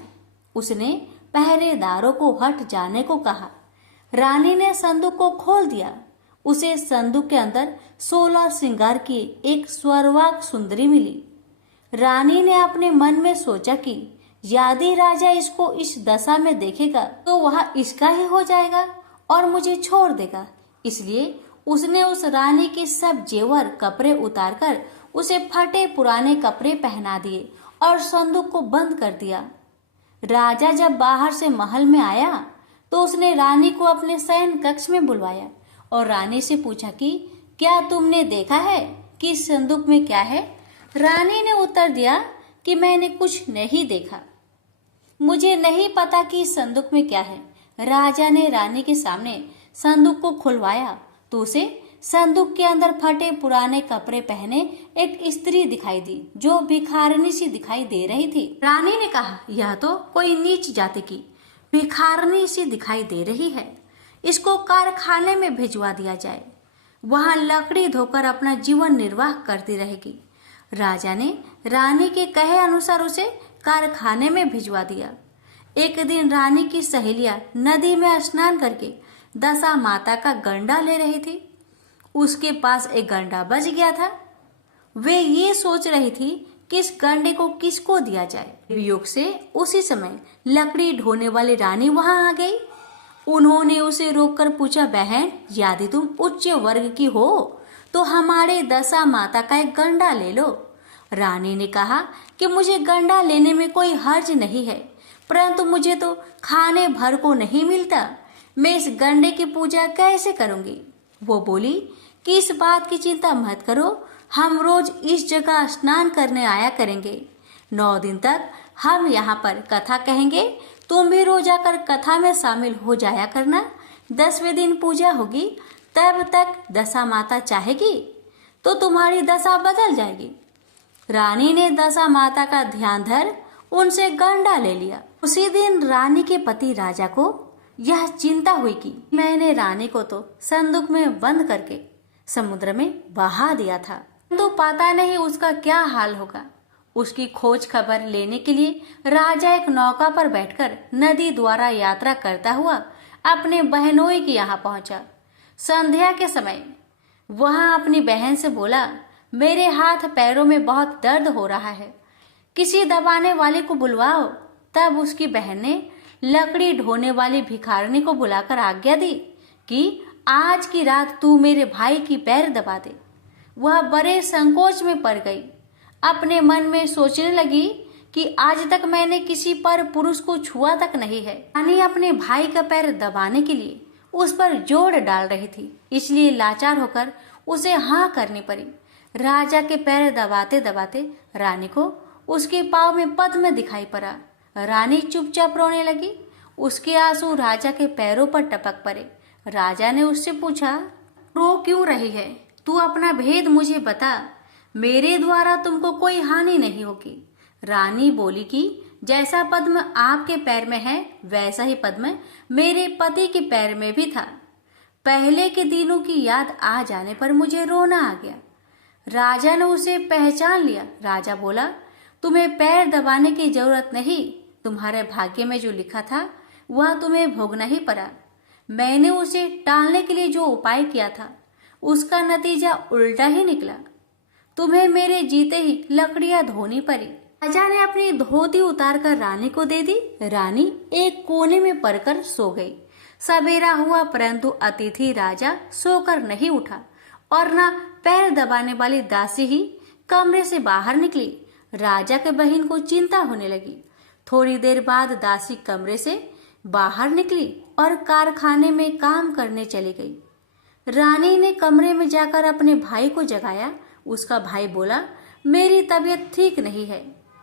उसने पहरेदारों को हट जाने को कहा। रानी ने संदूक को खोल दिया। उसे संदूक के अंदर 16 श्रृंगार की एक स्वर्वाक सुंदरी मिली। रानी ने अपने मन में सोचा कि यदि राजा इसको इस दशा में देखेगा तो वह इसका ही हो जाएगा और मुझे छोड़ देगा। इसलिए उसने उस रानी के सब जेवर कपड़े उतारकर उसे फटे पुराने कपड़े पहना दिए और संदूक को बंद कर दिया। राजा जब बाहर से महल में आया तो उसने रानी को अपने शयन कक्ष में बुलवाया और रानी से पूछा कि क्या तुमने देखा है कि इस संदूक में क्या है? रानी ने उत्तर दिया कि मैंने कुछ नहीं देखा, मुझे नहीं पता कि इस संदूक में क्या है। राजा ने रानी के सामने संदूक को खुलवाया तो उसे संदूक के अंदर फटे पुराने कपड़े पहने एक स्त्री दिखाई दी, जो भिखारिनी सी दिखाई दे रही थी। रानी ने कहा, यह तो कोई नीच जाति की भिखारिनी सी दिखाई दे रही है, इसको कारखाने में भिजवा दिया जाए, वहां लकड़ी धोकर अपना जीवन निर्वाह करती रहेगी। राजा ने रानी के कहे अनुसार उसे कारखाने में भिजवा दिया। एक दिन रानी की सहेलियां नदी में स्नान करके दशा माता का गंडा ले रही थी। उसके पास एक गंडा बच गया था। वे ये सोच रही थी कि इस गंडे को किसको दिया जाए। वियोग से उसी समय लकड़ी ढोने वाली रानी वहां आ गई। उन्होंने उसे रोककर पूछा, बहन, यदि तुम उच्च वर्ग की हो तो हमारे दशा माता का एक गंडा ले लो। रानी ने कहा कि मुझे गंडा लेने में कोई हर्ज नहीं है, परंतु मुझे तो खाने भर को नहीं मिलता, मैं इस गंडे की पूजा कैसे करूंगी? वो बोली कि इस बात की चिंता मत करो, हम रोज इस जगह स्नान करने आया करेंगे। 9 दिन तक हम यहाँ पर कथा कहेंगे, तुम भी रोज आकर कथा में शामिल हो जाया करना। 10वें दिन पूजा होगी, तब तक दशा माता चाहेगी तो तुम्हारी दशा बदल जाएगी। रानी ने दशा माता का ध्यान धर उनसे गंडा ले लिया। उसी दिन रानी के पति राजा को यह चिंता हुई कि मैंने रानी को तो संदूक में बंद करके समुद्र में बहा दिया था, तो पता नहीं उसका क्या हाल होगा। उसकी खोज खबर लेने के लिए राजा एक नौका पर बैठकर नदी द्वारा यात्रा करता हुआ अपने बहनोई के यहाँ पहुंचा। संध्या के समय वहां अपनी बहन से बोला, मेरे हाथ पैरों में बहुत दर्द हो रहा है, किसी दबाने वाले को बुलवाओ। तब उसकी बहन ने लकड़ी ढोने वाली भिखारिनी को बुलाकर आज्ञा दी कि आज की रात तू मेरे भाई की पैर दबा दे। वह बड़े संकोच में पड़ गई। अपने मन में सोचने लगी कि आज तक मैंने किसी पर पुरुष को छुआ तक नहीं है। रानी अपने भाई का पैर दबाने के लिए उस पर जोर डाल रही थी, इसलिए लाचार होकर उसे हाँ करनी पड़ी। राजा के पैर दबाते दबाते रानी को उसके पाँव में पद्म दिखाई पड़ा। रानी चुपचाप रोने लगी। उसके आंसू राजा के पैरों पर टपक पड़े। राजा ने उससे पूछा, रो क्यों रही है? तू अपना भेद मुझे बता, मेरे द्वारा तुमको कोई हानि नहीं होगी। रानी बोली कि जैसा पद्म आपके पैर में है वैसा ही पद्म मेरे पति के पैर में भी था। पहले के दिनों की याद आ जाने पर मुझे रोना आ गया। राजा ने उसे पहचान लिया। राजा बोला, तुम्हें पैर दबाने की जरूरत नहीं, तुम्हारे भाग्य में जो लिखा था वह तुम्हें भोगना ही पड़ा। मैंने उसे टालने के लिए जो उपाय किया था उसका नतीजा उल्टा ही निकला। तुम्हें मेरे जीते ही लकड़ियां धोनी पड़ी। राजा ने अपनी धोती उतारकर रानी को दे दी। रानी एक कोने में पड़कर सो गई। सवेरा हुआ परंतु अतिथि राजा सोकर नहीं उठा और न पैर दबाने वाली दासी ही कमरे से बाहर निकली। राजा के बहन को चिंता होने लगी। थोड़ी देर बाद दासी कमरे से बाहर निकली और कारखाने में काम करने चली गई। रानी ने कमरे में जाकर अपने भाई को जगाया। उसका भाई बोला, मेरी तबीयत ठीक नहीं है,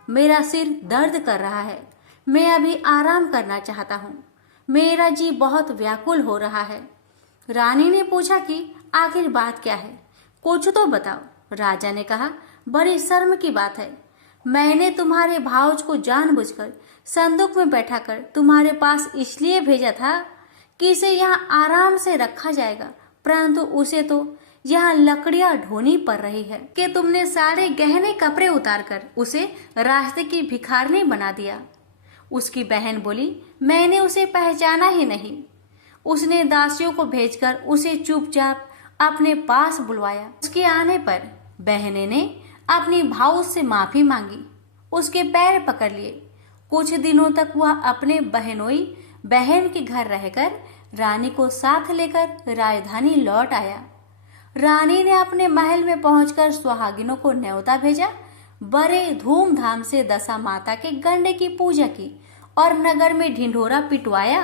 मेरा सिर दर्द कर रहा है, मैं अभी आराम करना चाहता हूँ, मेरा जी बहुत व्याकुल हो रहा है। रानी ने पूछा कि आखिर बात क्या है, कुछ तो बताओ। राजा ने कहा, बड़ी शर्म की बात है, मैंने तुम्हारे भाउज को जानबूझकर संदूक में बैठाकर तुम्हारे पास इसलिए भेजा था कि इसे यहाँ आराम से रखा जाएगा, परंतु उसे तो यहाँ लकड़ियां ढोनी पड़ रही है कि तुमने सारे गहने कपड़े उतारकर उसे रास्ते की भिखारिनी बना दिया। उसकी बहन बोली, मैंने उसे पहचाना ही नहीं। उसने दासियों को भेजकर उसे चुपचाप अपने पास बुलवाया। उसके आने पर बहने ने अपनी भाऊ से माफी मांगी, उसके पैर पकड़ लिए। कुछ दिनों तक वह अपने बहनोई बहन के घर रहकर रानी को साथ लेकर राजधानी लौट आया। रानी ने अपने महल में पहुंचकर सुहागिनों को न्योता भेजा। बड़े धूमधाम से दशा माता के गंडे की पूजा की और नगर में ढिंढोरा पिटवाया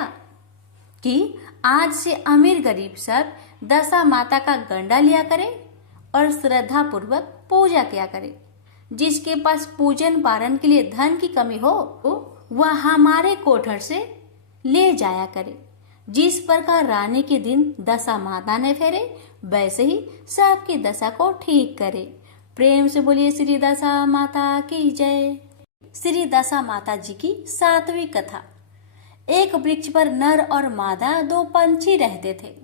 कि आज से अमीर गरीब सब दशा माता का गंडा लिया करे और श्रद्धा पूर्वक पूजा किया करे। जिसके पास पूजन पारण के लिए धन की कमी हो वह हमारे कोठर से ले जाया करे। जिस प्रकार रानी के दिन दशा माता ने फेरे वैसे ही सबकी दशा को ठीक करे। प्रेम से बोलिए श्री दशा माता की जय। श्री दशा माता जी की 7वीं कथा। एक वृक्ष पर नर और मादा 2 पंछी रहते थे।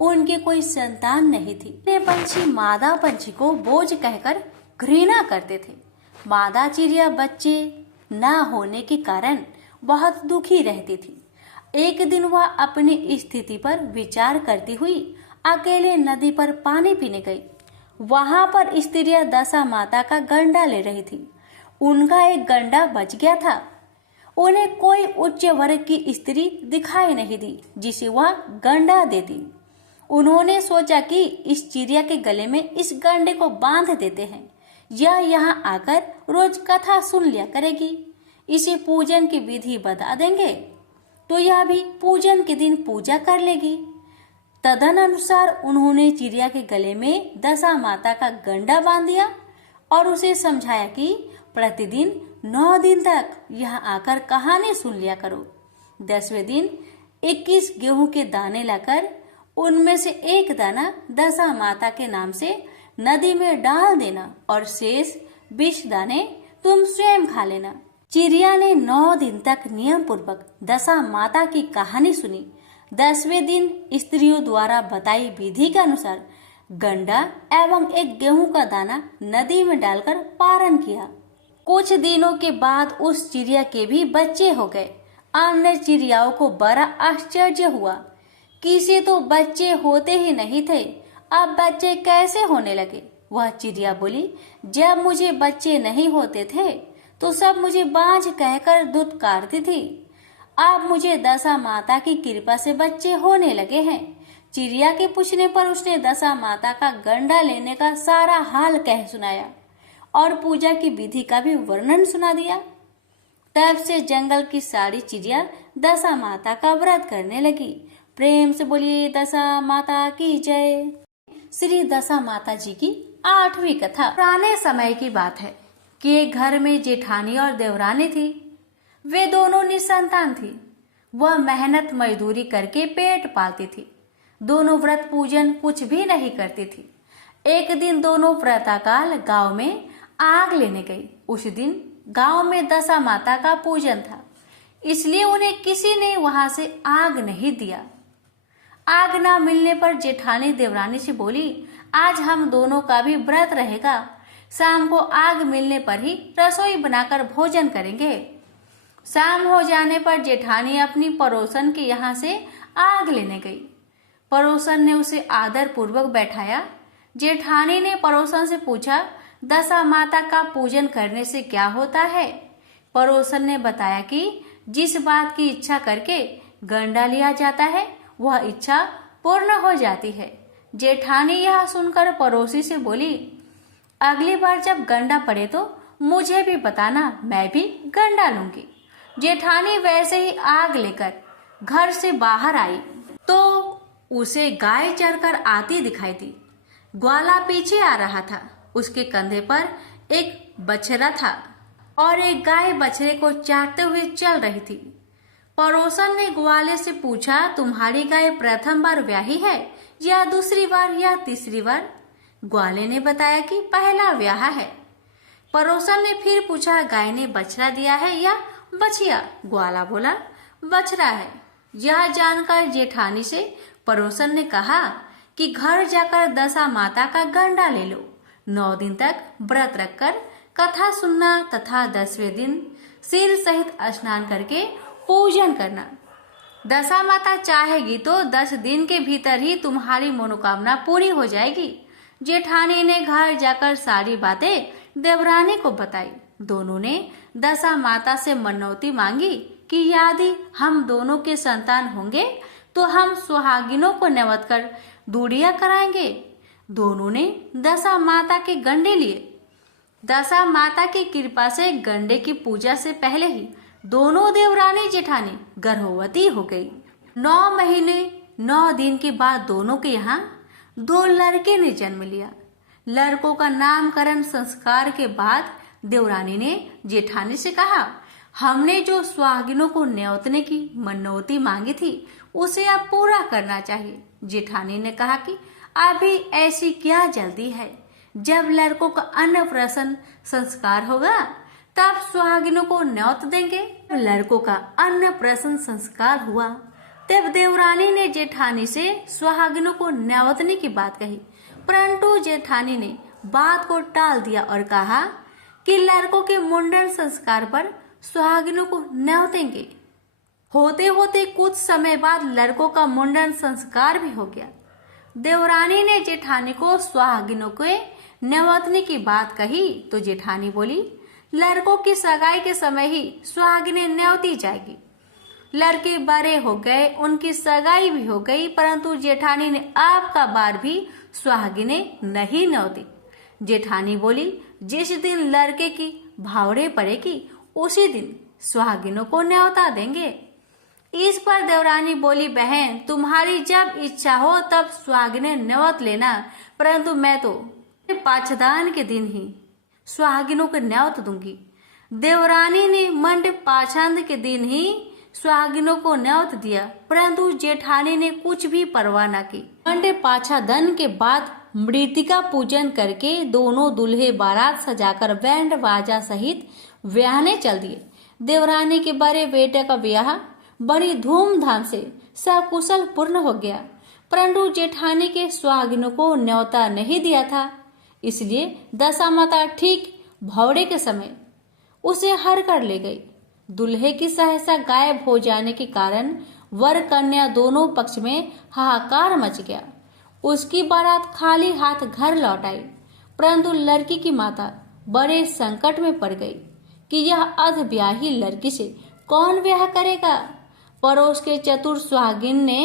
उनके कोई संतान नहीं थी। ये पंछी मादा पंछी को बोझ कहकर घृणा करते थे। मादा चिड़िया बच्चे न होने के कारण बहुत दुखी रहती थी। एक दिन वह अपनी स्थिति पर विचार करती हुई अकेले नदी पर पानी पीने गई। वहां पर स्त्रियां दशा माता का गंडा ले रही थी। उनका एक गंडा बच गया था। उन्हें कोई उच्च वर्ग की स्त्री दिखाई नहीं दी जिसे वह गंडा देती। उन्होंने सोचा कि इस चिड़िया के गले में इस गंडे को बांध देते हैं, यह यहाँ आकर रोज कथा सुन लिया करेगी। इसे पूजन की विधि बता देंगे तो यह भी पूजन के दिन पूजा कर लेगी। तदनुसार उन्होंने चिड़िया के गले में दशा माता का गंडा बांध दिया और उसे समझाया कि प्रतिदिन 9 दिन तक यहाँ आकर कहानी सुन लिया करो। 10वें दिन 21 गेहूं के दाने लाकर उनमें से एक दाना दशा माता के नाम से नदी में डाल देना और शेष 20 दाने तुम स्वयं खा लेना। चिड़िया ने 9 दिन तक नियम पूर्वक दशा माता की कहानी सुनी। 10वें दिन स्त्रियों द्वारा बताई विधि के अनुसार गंडा एवं एक गेहूं का दाना नदी में डालकर पारण किया। कुछ दिनों के बाद उस चिड़िया के भी बच्चे हो गए। अन्य चिड़ियाओं को बड़ा आश्चर्य हुआ, किसी तो बच्चे होते ही नहीं थे, अब बच्चे कैसे होने लगे। वह चिड़िया बोली, जब मुझे बच्चे नहीं होते थे तो सब मुझे बांझ कहकर दुत्कारती थी, अब मुझे दशा माता की कृपा से बच्चे होने लगे हैं। चिड़िया के पूछने पर उसने दशा माता का गंडा लेने का सारा हाल कह सुनाया और पूजा की विधि का भी वर्णन सुना दिया। तब से जंगल की सारी चिड़िया दशा माता का व्रत करने लगी। प्रेम से बोलिए दशा माता की जय। श्री दशा माता जी की 8वीं कथा। पुराने समय की बात है कि एक घर में जेठानी और देवरानी थी। वे दोनों निसंतान थी। वह मेहनत मजदूरी करके पेट पालती थी। दोनों व्रत पूजन कुछ भी नहीं करती थी। एक दिन दोनों प्रातःकाल गांव में आग लेने गई। उस दिन गांव में दशा माता का पूजन था, इसलिए उन्हें किसी ने वहां से आग नहीं दिया। आग ना मिलने पर जेठानी देवरानी से बोली, आज हम दोनों का भी व्रत रहेगा, शाम को आग मिलने पर ही रसोई बनाकर भोजन करेंगे। शाम हो जाने पर जेठानी अपनी पड़ोसन के यहाँ से आग लेने गई। पड़ोसन ने उसे आदर पूर्वक बैठाया। जेठानी ने पड़ोसन से पूछा, दशा माता का पूजन करने से क्या होता है। पड़ोसन ने बताया कि जिस बात की इच्छा करके गंडा लिया जाता है वह इच्छा पूर्ण हो जाती है। जेठानी यह सुनकर पड़ोसी से बोली, अगली बार जब गंडा पड़े तो मुझे भी बताना, मैं भी गंडा लूंगी। जेठानी वैसे ही आग लेकर घर से बाहर आई तो उसे गाय चरकर आती दिखाई दी। ग्वाला पीछे आ रहा था। उसके कंधे पर एक बछड़ा था और एक गाय बछड़े को चाटते हुए चल रही थी। पड़ोसन ने ग्वाले से पूछा, तुम्हारी गाय प्रथम बार ब्याही है या दूसरी बार या तीसरी बार। ग्वाले ने बताया कि पहला ब्याह है। पड़ोसन ने फिर पूछा, गाय ने बछड़ा दिया है या बछिया। ग्वाला बोला, बछड़ा है। यह जानकर जेठानी से पड़ोसन ने कहा कि घर जाकर दशा माता का गंडा ले लो। 9 दिन तक व्रत रखकर कथा सुनना तथा 10वें दिन सिर सहित स्नान करके पूजन करना। दशा माता चाहेगी तो 10 दिन के भीतर ही तुम्हारी मनोकामना पूरी हो जाएगी। जेठानी ने घर जाकर सारी बातें देवरानी को बताई। दोनों ने दशा माता से मनौती मांगी कि यदि हम दोनों के संतान होंगे तो हम सुहागिनों को न्योत कर दूरियां कराएंगे। दोनों ने दशा माता के गंडे लिए। दशा माता की कृपा से गंडे की पूजा से पहले ही दोनों देवरानी जेठानी गर्भवती हो गई। 9 महीने 9 दिन के बाद दोनों के यहाँ 2 लड़के ने जन्म लिया। लड़कों का नामकरण संस्कार के बाद देवरानी ने जेठानी से कहा, हमने जो सुहागिनों को न्योतने की मनौती मांगी थी उसे अब पूरा करना चाहिए। जेठानी ने कहा कि अभी ऐसी क्या जल्दी है, जब लड़कों का अन्नप्राशन संस्कार होगा तब सुहागिनों को न्योत देंगे। लड़कों का अन्नप्राशन संस्कार हुआ तब देवरानी ने जेठानी से सुहागिनों को न्योतने की बात कही, परंतु जेठानी ने बात को टाल दिया और कहा कि लड़कों के मुंडन संस्कार पर सुहागिनों को न्योतेंगे। होते होते कुछ समय बाद लड़कों का मुंडन संस्कार भी हो गया। देवरानी ने जेठानी को सुहागिनों के न्योतने की बात कही तो जेठानी बोली, लड़कों की सगाई के समय ही सुहागिनें न्योती जाएगी। लड़के बड़े हो गए, उनकी सगाई भी हो गई, परंतु जेठानी ने अब का बार भी सुहागिनें नहीं न्योती। जेठानी बोली, जिस दिन लड़के की भावड़े पड़ेगी उसी दिन सुहागिनों को न्योता देंगे। इस पर देवरानी बोली, बहन तुम्हारी जब इच्छा हो तब सुहागिनें न्योत लेना, परंतु मैं तो पाछदान के दिन ही सुहागिनों को न्योत दूंगी। देवरानी ने मंड पाछंद के दिन ही सुहागिनों को न्योत दिया, परंतु जेठानी ने कुछ भी परवाह न की। मंडे पाछा दन के बाद मृतिका पूजन करके दोनों दूल्हे बारात सजाकर बैंड बाजा सहित ब्याहने चल दिए। देवरानी के बड़े बेटे का ब्याह बड़ी धूमधाम से सकुशल पूर्ण हो गया, परंतु जेठानी के सुहागिनों को न्योता नहीं दिया था, इसलिए दशामाता ठीक भौरे के समय उसे हर कर ले गई। दूल्हे की सहसा गायब हो जाने के कारण वर कन्या दोनों पक्ष में हाहाकार मच गया। उसकी बारात खाली हाथ घर लौट आई, परंतु लड़की की माता बड़े संकट में पड़ गई कि यह अधब्याही लड़की से कौन ब्याह करेगा। पड़ोस के चतुर सुहागिन ने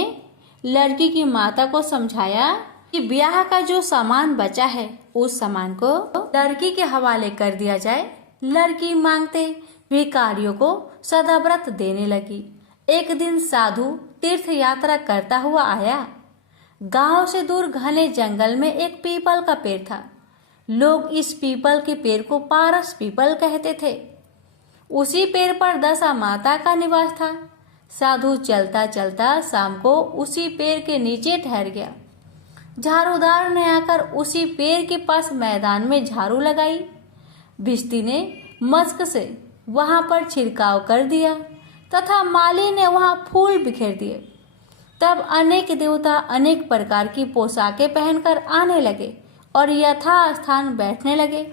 लड़की की माता को समझाया कि ब्याह का जो सामान बचा है उस सामान को लड़की के हवाले कर दिया जाए। लड़की मांगते भिखारियों को सदाव्रत देने लगी। एक दिन साधु तीर्थ यात्रा करता हुआ आया। गांव से दूर घने जंगल में एक पीपल का पेड़ था। लोग इस पीपल के पेड़ को पारस पीपल कहते थे। उसी पेड़ पर दशा माता का निवास था। साधु चलता चलता शाम को उसी पेड़ के नीचे ठहर गया। झाड़ूदार ने आकर उसी पेड़ के पास मैदान में झाड़ू लगाई। भिश्ती ने मस्क से वहां पर छिड़काव कर दिया तथा माली ने वहां फूल बिखेर दिए। तब अनेक देवता अनेक प्रकार की पोशाकें पहनकर आने लगे और यथास्थान बैठने लगे।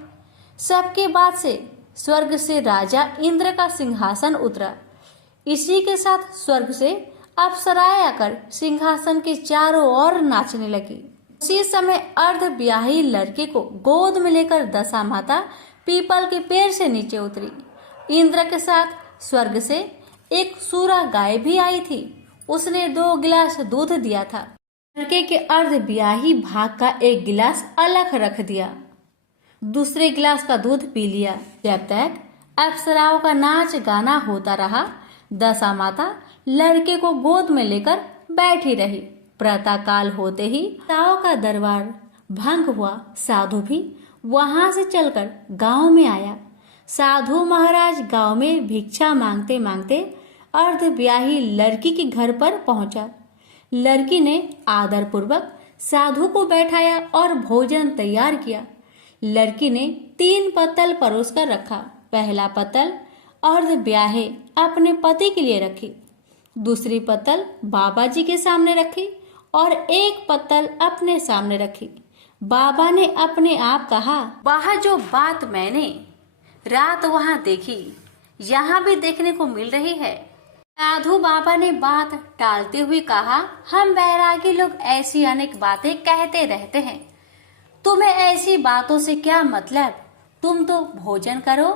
सबके बाद से स्वर्ग से राजा इंद्र का सिंहासन उतरा। इसी के साथ स्वर्ग से अप्सराएं आकर सिंहासन के चारों ओर नाचने लगी। उसी समय अर्ध ब्याही लड़के को गोद में लेकर दशा माता पीपल के पेड़ से नीचे उतरी। इंद्र के साथ स्वर्ग से एक सूरा गाय भी आई थी। उसने 2 गिलास दूध दिया था। लड़के के अर्ध ब्याही भाग का एक गिलास अलग रख दिया। दूसरे गिलास का दूध पी लिया। जब तक अप्सराओं का नाच गाना होता रहा, दशा माता लड़के को गोद में लेकर बैठी रही। प्रातः काल होते ही ताओ का दरबार भंग हुआ। साधु भी वहां से चलकर गांव में आया। साधु महाराज गांव में भिक्षा मांगते मांगते अर्ध ब्याही लड़की के घर पर पहुंचा। लड़की ने आदर पूर्वक साधु को बैठाया और भोजन तैयार किया। लड़की ने 3 पत्तल परोस कर रखा। पहला पत्तल अर्ध ब्याहे अपने पति के लिए रखी, दूसरी पत्तल बाबा जी के सामने रखी और एक पत्तल अपने सामने रखी। बाबा ने अपने आप कहा, वह जो बात मैंने रात वहां देखी यहाँ भी देखने को मिल रही है। साधु बाबा ने बात टालते हुए कहा, हम बैरागी लोग ऐसी अनेक बातें कहते रहते हैं, तुम्हें ऐसी बातों से क्या मतलब? तुम तो भोजन करो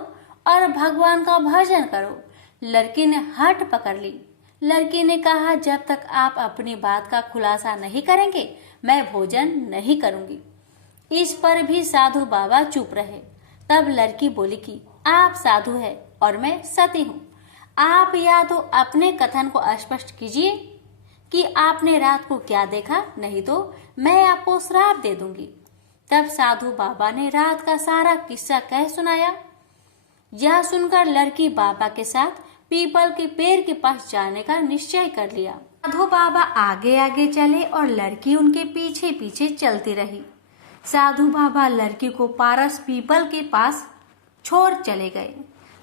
और भगवान का भजन करो। लड़की ने हट पकड़ ली। लड़की ने कहा, जब तक आप अपनी बात का खुलासा नहीं करेंगे मैं भोजन नहीं करूंगी। इस पर भी साधु बाबा चुप रहे। तब लड़की बोली कि आप साधु है और मैं सती हूँ। आप या तो अपने कथन को स्पष्ट कीजिए कि आपने रात को क्या देखा, नहीं तो मैं आपको श्राप दे दूंगी। तब साधु बाबा ने रात का सारा किस्सा कह सुनाया। यह सुनकर लड़की बाबा के साथ पीपल के पेड़ के पास जाने का निश्चय कर लिया। साधु बाबा आगे आगे चले और लड़की उनके पीछे पीछे चलती रही। साधु बाबा लड़की को पारस पीपल के पास छोड़ चले गए।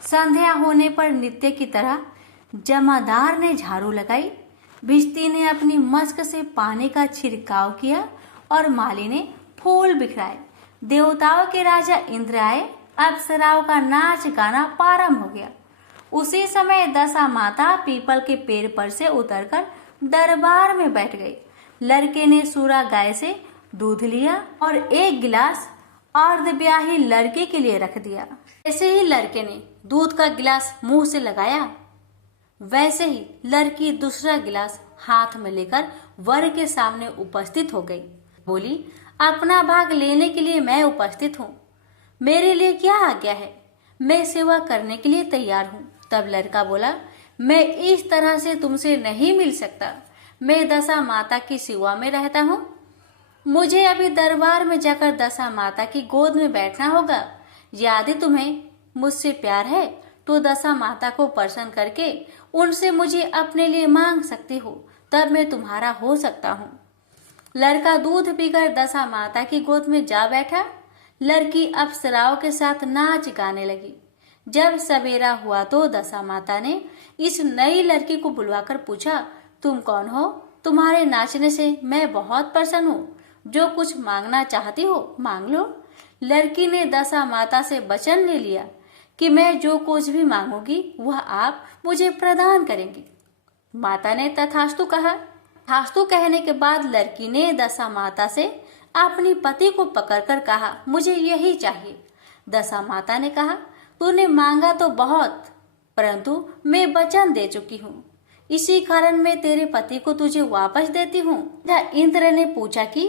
संध्या होने पर नित्य की तरह जमादार ने झाड़ू लगाई। भिश्ती ने अपनी मस्क से पानी का छिड़काव किया और माली ने फूल बिखराए। देवताओं के राजा इंद्र आए। अप्सराओं का नाच गाना प्रारंभ हो गया। उसी समय दशा माता पीपल के पेड़ पर से उतरकर दरबार में बैठ गई। लड़के ने सूरा गाय से दूध लिया और एक गिलास अर्धब्याही लड़के के लिए रख दिया। जैसे ही लड़के ने दूध का गिलास मुंह से लगाया, वैसे ही लड़की दूसरा गिलास हाथ में लेकर वर के सामने उपस्थित हो गई। बोली, अपना भाग लेने के लिए मैं उपस्थित हूँ। मेरे लिए क्या आज्ञा है? मैं सेवा करने के लिए तैयार हूँ। तब लड़का बोला, मैं इस तरह से तुमसे नहीं मिल सकता। मैं दशा माता की सेवा में रहता हूँ। मुझे अभी दरबार में जाकर दशा माता की गोद में बैठना होगा। यदि तुम्हें मुझसे प्यार है तो दशा माता को प्रसन्न करके उनसे मुझे अपने लिए मांग सकते हो, तब मैं तुम्हारा हो सकता हूँ। लड़का दूध पीकर दशा माता की गोद में जा बैठा। लड़की अप्सराओं के साथ नाच गाने लगी। जब सवेरा हुआ तो दशा माता ने इस नई लड़की को बुलवाकर पूछा, तुम कौन हो? तुम्हारे नाचने से मैं बहुत प्रसन्न हूँ। जो कुछ मांगना चाहती हो मांग लो। लड़की ने दशा माता से वचन ले लिया कि मैं जो कुछ भी मांगूंगी वह आप मुझे प्रदान करेंगी। माता ने तथास्तु कहा। तथास्तु कहने के बाद लड़की ने दशा माता से अपनी पति को पकड़कर कहा, मुझे यही चाहिए। दशा माता ने कहा, तूने मांगा तो बहुत, परंतु मैं वचन दे चुकी हूँ, इसी कारण मैं तेरे पति को तुझे वापस देती हूँ। इंद्र ने पूछा कि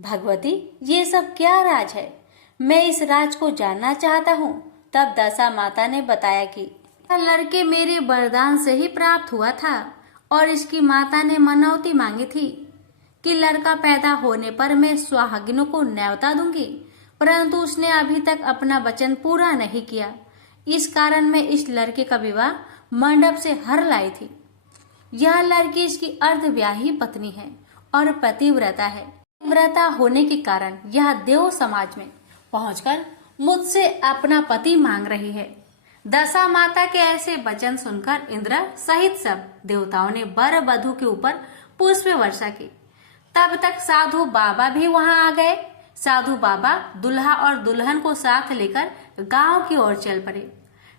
भगवती, ये सब क्या राज है? मैं इस राज को जानना चाहता हूँ। तब दशा माता ने बताया कि यह लड़के मेरे वरदान से ही प्राप्त हुआ था और इसकी माता ने मनौती मांगी थी कि लड़का पैदा होने पर मैं सुहागिनों को न्योता दूंगी, परंतु उसने अभी तक अपना वचन पूरा नहीं किया। इस कारण मैं इस लड़के का विवाह मंडप से हर लाई थी। यह लड़की इसकी अर्धव्याही पत्नी है और पतिव्रता है। व्रता होने के कारण यह देव समाज में पहुंचकर मुझसे अपना पति मांग रही है। दशा माता के ऐसे वचन सुनकर इंद्र सहित सब देवताओं ने वर वधू के ऊपर पुष्प वर्षा की। तब तक साधु बाबा भी वहां आ गए। साधु बाबा दुल्हा और दुल्हन को साथ लेकर गांव की ओर चल पड़े।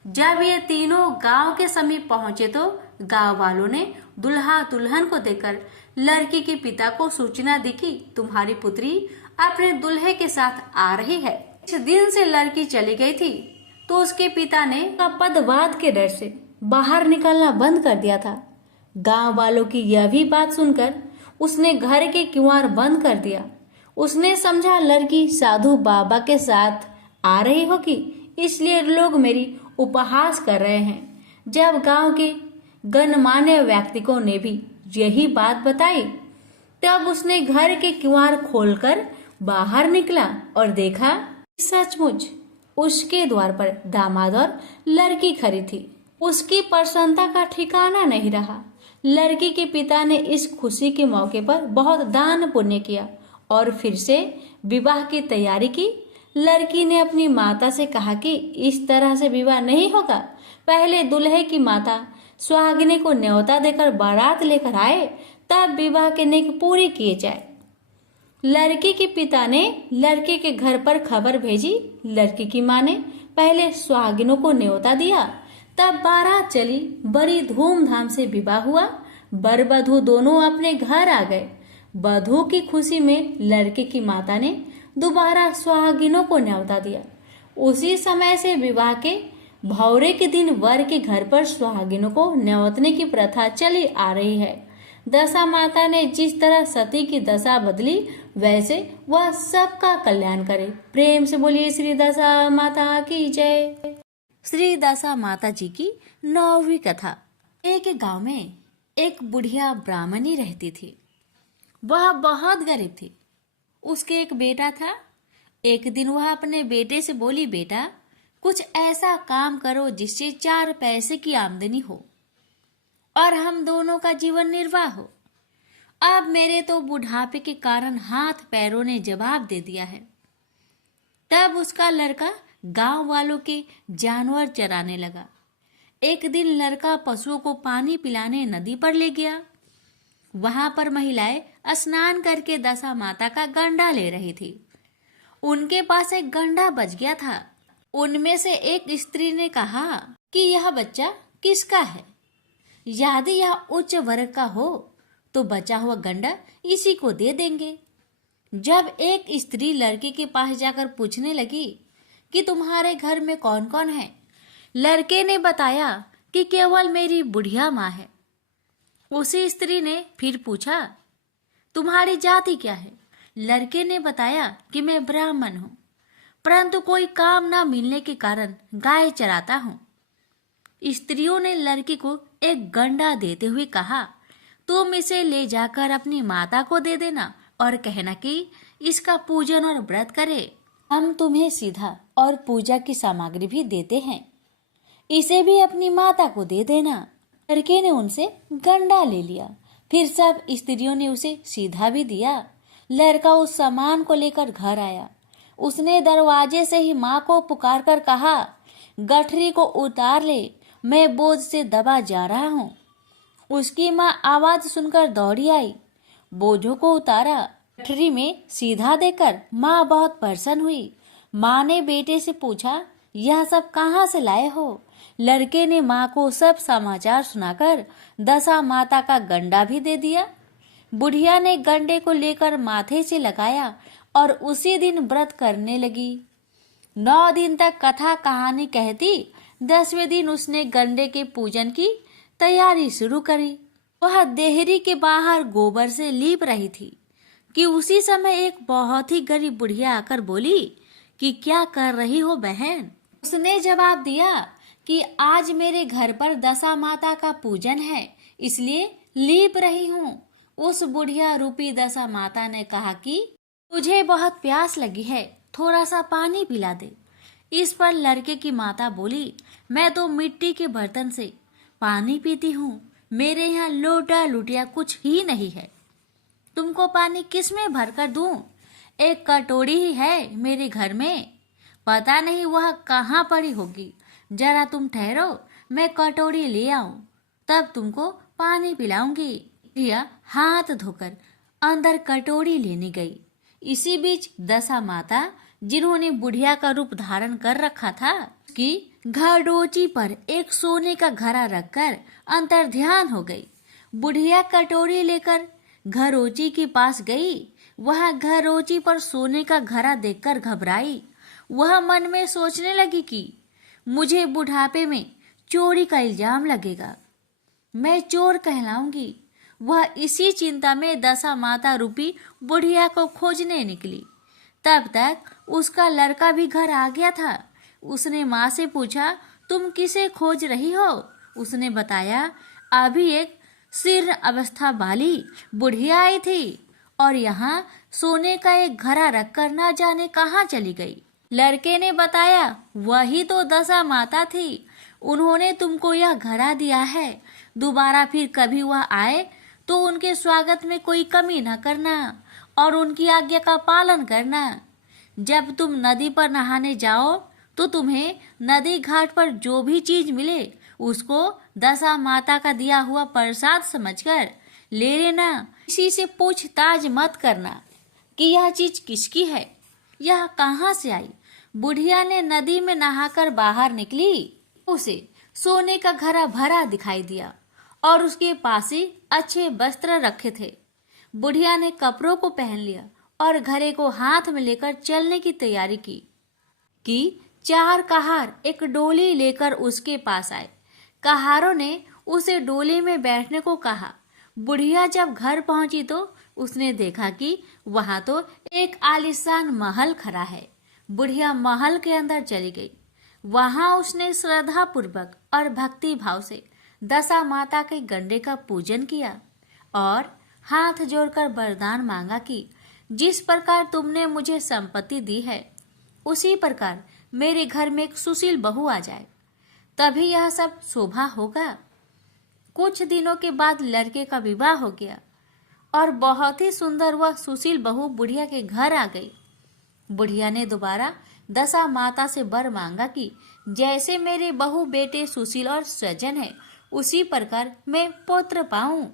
जब ये तीनों गांव के समीप पहुंचे तो गांव वालों ने दुल्हा दुल्हन को देखकर लड़की के पिता को सूचना दी कि तुम्हारी पुत्री अपने दुल्हे के साथ आ रही है। इस दिन से लड़की चली गई थी तो उसके पिता ने पदवाद के डर से बाहर निकलना बंद कर दिया था। गांव वालों की यह भी बात सुनकर उसने घर के किवाड़ बंद कर दिया। उसने समझा लड़की साधु बाबा के साथ आ रही होगी, इसलिए लोग मेरी उपहास कर रहे हैं। जब गांव के गणमान्य व्यक्तियों ने भी यही बात बताई, तब उसने घर के किवाड़ खोलकर बाहर निकला और देखा सचमुच उसके द्वार पर दामाद और लड़की खड़ी थी। उसकी प्रसन्नता का ठिकाना नहीं रहा। लड़की के पिता ने इस खुशी के मौके पर बहुत दान पुण्य किया और फिर से विवाह की तैयारी की। लड़की ने अपनी माता से कहा कि इस तरह से विवाह नहीं होगा, पहले दुल्हे की माता सुहागिनी को न्योता देकर बारात लेकर आए, तब विवाह के नेक पूरी किए जाए। लड़की के पिता ने लड़के के घर पर खबर भेजी। लड़की की माँ ने पहले सुहागिनों को न्योता दिया, तब बारात चली। बड़ी धूमधाम से विवाह हुआ। वर वधू दोनों अपने घर आ गए। वधू की खुशी में लड़के की माता ने दोबारा सुहागिनों को न्योता दिया। उसी समय से विवाह के भौरे के दिन वर के घर पर सुहागिनों को न्योतने की प्रथा चली आ रही है। दशा माता ने जिस तरह सती की दशा बदली, वैसे वह सबका कल्याण करे। प्रेम से बोलिए श्री दशा माता की जय। श्री दशा माता जी की 9वीं कथा। एक गांव में एक बुढ़िया ब्राह्मणी रहती थी। वह बहुत गरीब थी। उसके एक बेटा था। एक दिन वह अपने बेटे से बोली, बेटा कुछ ऐसा काम करो जिससे 4 पैसे की आमदनी हो और हम दोनों का जीवन निर्वाह हो। अब मेरे तो बुढ़ापे के कारण हाथ पैरों ने जवाब दे दिया है। तब उसका लड़का गांव वालों के जानवर चराने लगा। एक दिन लड़का पशुओं को पानी पिलाने नदी पर ले गया। वहां पर महिलाएं स्नान करके दशा माता का गंडा ले रही थी। उनके पास एक गंडा बच गया था। उनमें से एक स्त्री ने कहा कि यह बच्चा किसका है? यदि यह उच्च वर्ग का हो तो बचा हुआ गंडा इसी को दे देंगे। जब एक स्त्री लड़के के पास जाकर पूछने लगी कि तुम्हारे घर में कौन कौन है, लड़के ने बताया कि केवल मेरी बुढ़िया माँ है। उसी स्त्री ने फिर पूछा, तुम्हारी जाति क्या है? लड़के ने बताया कि मैं ब्राह्मण हूँ, परंतु कोई काम ना मिलने के कारण गाय चराता हूँ। स्त्रियों ने लड़की को एक गंडा देते हुए कहा, तुम इसे ले जाकर अपनी माता को दे देना और कहना कि इसका पूजन और व्रत करे। हम तुम्हें सीधा और पूजा की सामग्री भी देते हैं, इसे भी अपनी माता को दे देना। लड़के ने उनसे गंडा ले लिया। फिर सब स्त्रियों ने उसे सीधा भी दिया। लड़का उस सामान को लेकर घर आया। उसने दरवाजे से ही माँ को पुकार कर कहा, गठरी को उतार ले, मैं बोझ से दबा जा रहा हूँ। उसकी माँ आवाज सुनकर दौड़ी आई, बोझों को उतारा, गठरी में सीधा देकर माँ बहुत प्रसन्न हुई। माँ ने बेटे से पूछा, यह सब कहाँ से लाए हो? लड़के ने माँ को सब समाचार सुनाकर दशा माता का गंडा भी दे दिया। बुढ़िया ने गंडे को लेकर माथे से लगाया और उसी दिन व्रत करने लगी। 9 दिन तक कथा कहानी कहती। 10वें दिन उसने गंडे के पूजन की तैयारी शुरू करी। वह देहरी के बाहर गोबर से लीप रही थी कि उसी समय एक बहुत ही गरीब बुढ़िया आकर बोली कि क्या कर रही हो बहन? उसने जवाब दिया कि आज मेरे घर पर दशा माता का पूजन है, इसलिए लीप रही हूँ। उस बुढ़िया रूपी दशा माता ने कहा कि तुझे बहुत प्यास लगी है, थोड़ा सा पानी पिला दे। इस पर लड़के की माता बोली, मैं तो मिट्टी के बर्तन से पानी पीती हूँ, मेरे यहाँ लोटा लुटिया कुछ ही नहीं है। तुमको पानी किस में भर कर दूं? एक कटोरी ही है मेरे घर में, पता नहीं वह कहाँ पड़ी होगी। जरा तुम ठहरो, मैं कटोरी ले आऊं, तब तुमको पानी पिलाऊंगी। रिया हाथ धोकर अंदर कटोरी लेने गई। इसी बीच दशा माता, जिन्होंने बुढ़िया का रूप धारण कर रखा था, कि घड़ोची पर एक सोने का घड़ा रखकर अंतर ध्यान हो गई। बुढ़िया कटोरी लेकर घरोची के पास गई। वह घरोची पर सोने का घड़ा देखकर घबराई। वह मन में सोचने लगी कि मुझे बुढ़ापे में चोरी का इल्जाम लगेगा, मैं चोर कहलाऊंगी। वह इसी चिंता में दशा माता रूपी बुढ़िया को खोजने निकली। तब तक उसका लड़का भी घर आ गया था। उसने माँ से पूछा, तुम किसे खोज रही हो? उसने बताया, अभी एक शीर्ण अवस्था वाली बुढ़िया आई थी और यहाँ सोने का एक घड़ा रखकर न जाने कहाँ चली गई। लड़के ने बताया, वही तो दशा माता थी, उन्होंने तुमको यह घड़ा दिया है। दोबारा फिर कभी वह आए तो उनके स्वागत में कोई कमी न करना और उनकी आज्ञा का पालन करना। जब तुम नदी पर नहाने जाओ तो तुम्हें नदी घाट पर जो भी चीज मिले उसको दशा माता का दिया हुआ प्रसाद समझकर ले लेना। किसी से पूछताछ मत करना कि यह चीज किसकी है, यह कहाँ से आई। बुढ़िया ने नदी में नहाकर बाहर निकली। उसे सोने का घड़ा भरा दिखाई दिया और उसके पास ही अच्छे वस्त्र रखे थे। बुढ़िया ने कपड़ों को पहन लिया और घड़े को हाथ में लेकर चलने की तैयारी की 4 कहार एक डोली लेकर उसके पास आए। कहारों ने उसे डोली में बैठने को कहा। बुढ़िया जब घर पहुंची तो उसने देखा कि वहां तो एक आलीशान महल खड़ा है। बुढ़िया महल के अंदर चली गई। वहां उसने श्रद्धा पूर्वक और भक्ति भाव से दशा माता के गंडे का पूजन किया और हाथ जोड़कर वरदान मांगा कि जिस प्रकार तुमने मुझे संपत्ति दी है उसी प्रकार मेरे घर में एक सुशील बहू आ जाए, तभी यह सब शोभा होगा। कुछ दिनों के बाद लड़के का विवाह हो गया और बहुत ही सुंदर वह सुशील बहू बुढ़िया के घर आ गई। बुढ़िया ने दोबारा दशा माता से वर मांगा कि जैसे मेरे बहू बेटे सुशील और सज्जन है उसी प्रकार मैं पुत्र पाऊं।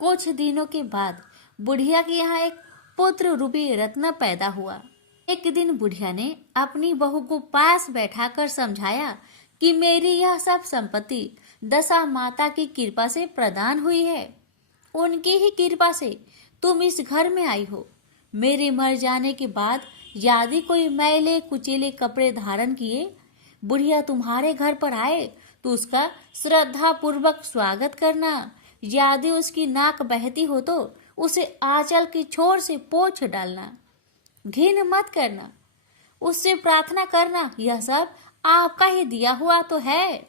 कुछ दिनों के बाद बुढ़िया के यहाँ एक पुत्र रूपी रत्न पैदा हुआ। एक दिन बुढ़िया ने अपनी बहू को पास बैठाकर समझाया कि मेरी यह सब संपत्ति दशा माता की कृपा से प्रदान हुई है, उनकी ही कृपा से तुम इस घर में आई हो। मेरे मर जाने के बाद यदि कोई मैले कुचेले कपड़े धारण किए बुढ़िया तुम्हारे घर पर आए तो उसका श्रद्धा पूर्वक स्वागत करना। यदि उसकी नाक बहती हो तो उसे आंचल की छोर से पोंछ डालना, घिन मत करना, उससे प्रार्थना करना, यह सब आपका ही दिया हुआ तो है।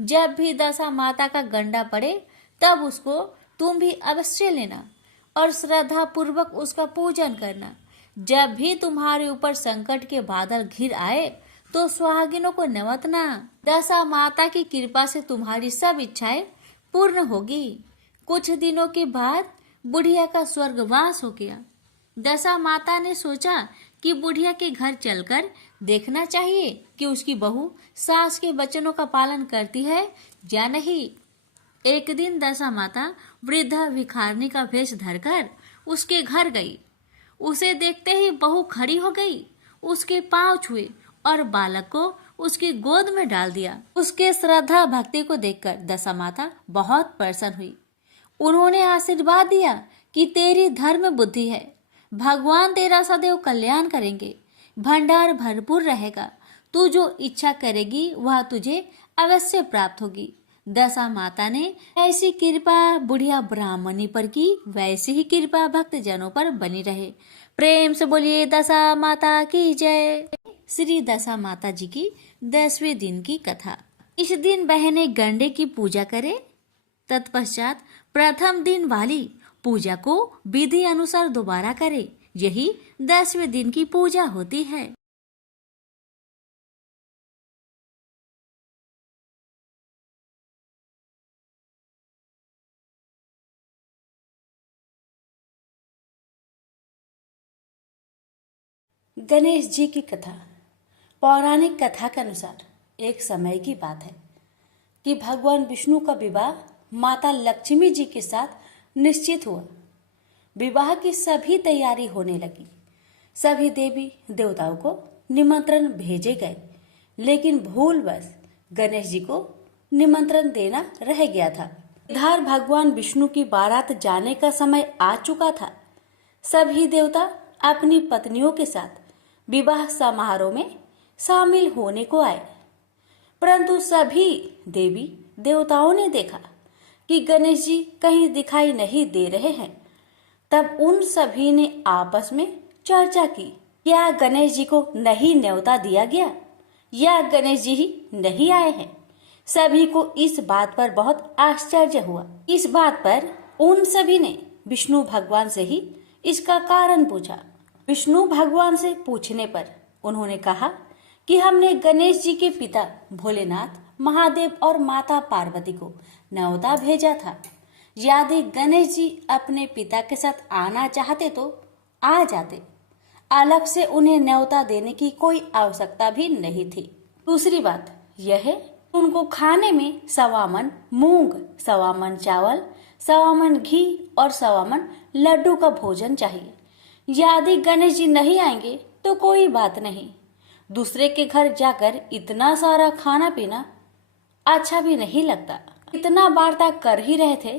जब भी दशा माता का गंडा पड़े तब उसको तुम भी अवश्य लेना और श्रद्धा पूर्वक उसका पूजन करना। जब भी तुम्हारे ऊपर संकट के बादल घिर आए तो सुहागिनों को नमतना। दशा माता की कृपा से तुम्हारी सब इच्छाएं पूर्ण होगी। कुछ दिनों के बाद बुढ़िया का स्वर्गवास हो गया। दशा माता ने सोचा कि बुढ़िया के घर चलकर देखना चाहिए कि उसकी बहू सास के वचनों का पालन करती है या नहीं। एक दिन दशा माता वृद्धा भिखारिनी का वेश धरकर उसके घर गई। उसे देखते ही बहू खड़ी हो गई, उसके पांव छुए और बालक को उसकी गोद में डाल दिया। उसके श्रद्धा भक्ति को देखकर दशा माता बहुत प्रसन्न हुई। उन्होंने आशीर्वाद दिया कि तेरी धर्म बुद्धि है, भगवान तेरा सदैव कल्याण करेंगे, भंडार भरपूर रहेगा, तू जो इच्छा करेगी वह तुझे अवश्य प्राप्त होगी। दशा माता ने ऐसी कृपा बुढ़िया ब्राह्मणी पर की, वैसी ही कृपा भक्त जनों पर बनी रहे। प्रेम से बोलिए दशा माता की जय। श्री दशा माता जी की 10वें दिन की कथा। इस दिन बहनें गंडे की पूजा करें। तत्पश्चात प्रथम दिन वाली पूजा को विधि अनुसार दोबारा करें। यही 10वें दिन की पूजा होती है। गणेश जी की कथा। पौराणिक कथा के अनुसार एक समय की बात है कि भगवान विष्णु का विवाह माता लक्ष्मी जी के साथ निश्चित हुआ। विवाह की सभी तैयारी होने लगी। सभी देवी देवताओं को निमंत्रण भेजे गए, लेकिन भूलवश गणेश जी को निमंत्रण देना रह गया था। इधर भगवान विष्णु की बारात जाने का समय आ चुका था। सभी देवता अपनी पत्नियों के साथ विवाह समारोह में शामिल होने को आए, परंतु सभी देवी देवताओं ने देखा कि गणेश जी कहीं दिखाई नहीं दे रहे हैं। तब उन सभी ने आपस में चर्चा की, क्या गणेश जी को नहीं न्योता दिया गया या गणेश जी ही नहीं आए हैं। सभी को इस बात पर बहुत आश्चर्य हुआ। इस बात पर उन सभी ने विष्णु भगवान से ही इसका कारण पूछा। विष्णु भगवान से पूछने पर उन्होंने कहा कि हमने गणेश जी के पिता भोलेनाथ, महादेव और माता पार्वती को न्योता भेजा था। यदि गणेश जी अपने पिता के साथ आना चाहते तो आ जाते, अलग से उन्हें न्योता देने की कोई आवश्यकता भी नहीं थी। दूसरी बात यह है, उनको खाने में 1.25 मन मूंग, 1.25 मन चावल, 1.25 मन घी और 1.25 मन लड्डू का भोजन चाहिए। यदि गणेश जी नहीं आएंगे तो कोई बात नहीं, दूसरे के घर जाकर इतना सारा खाना पीना अच्छा भी नहीं लगता। इतना वार्ता कर ही रहे थे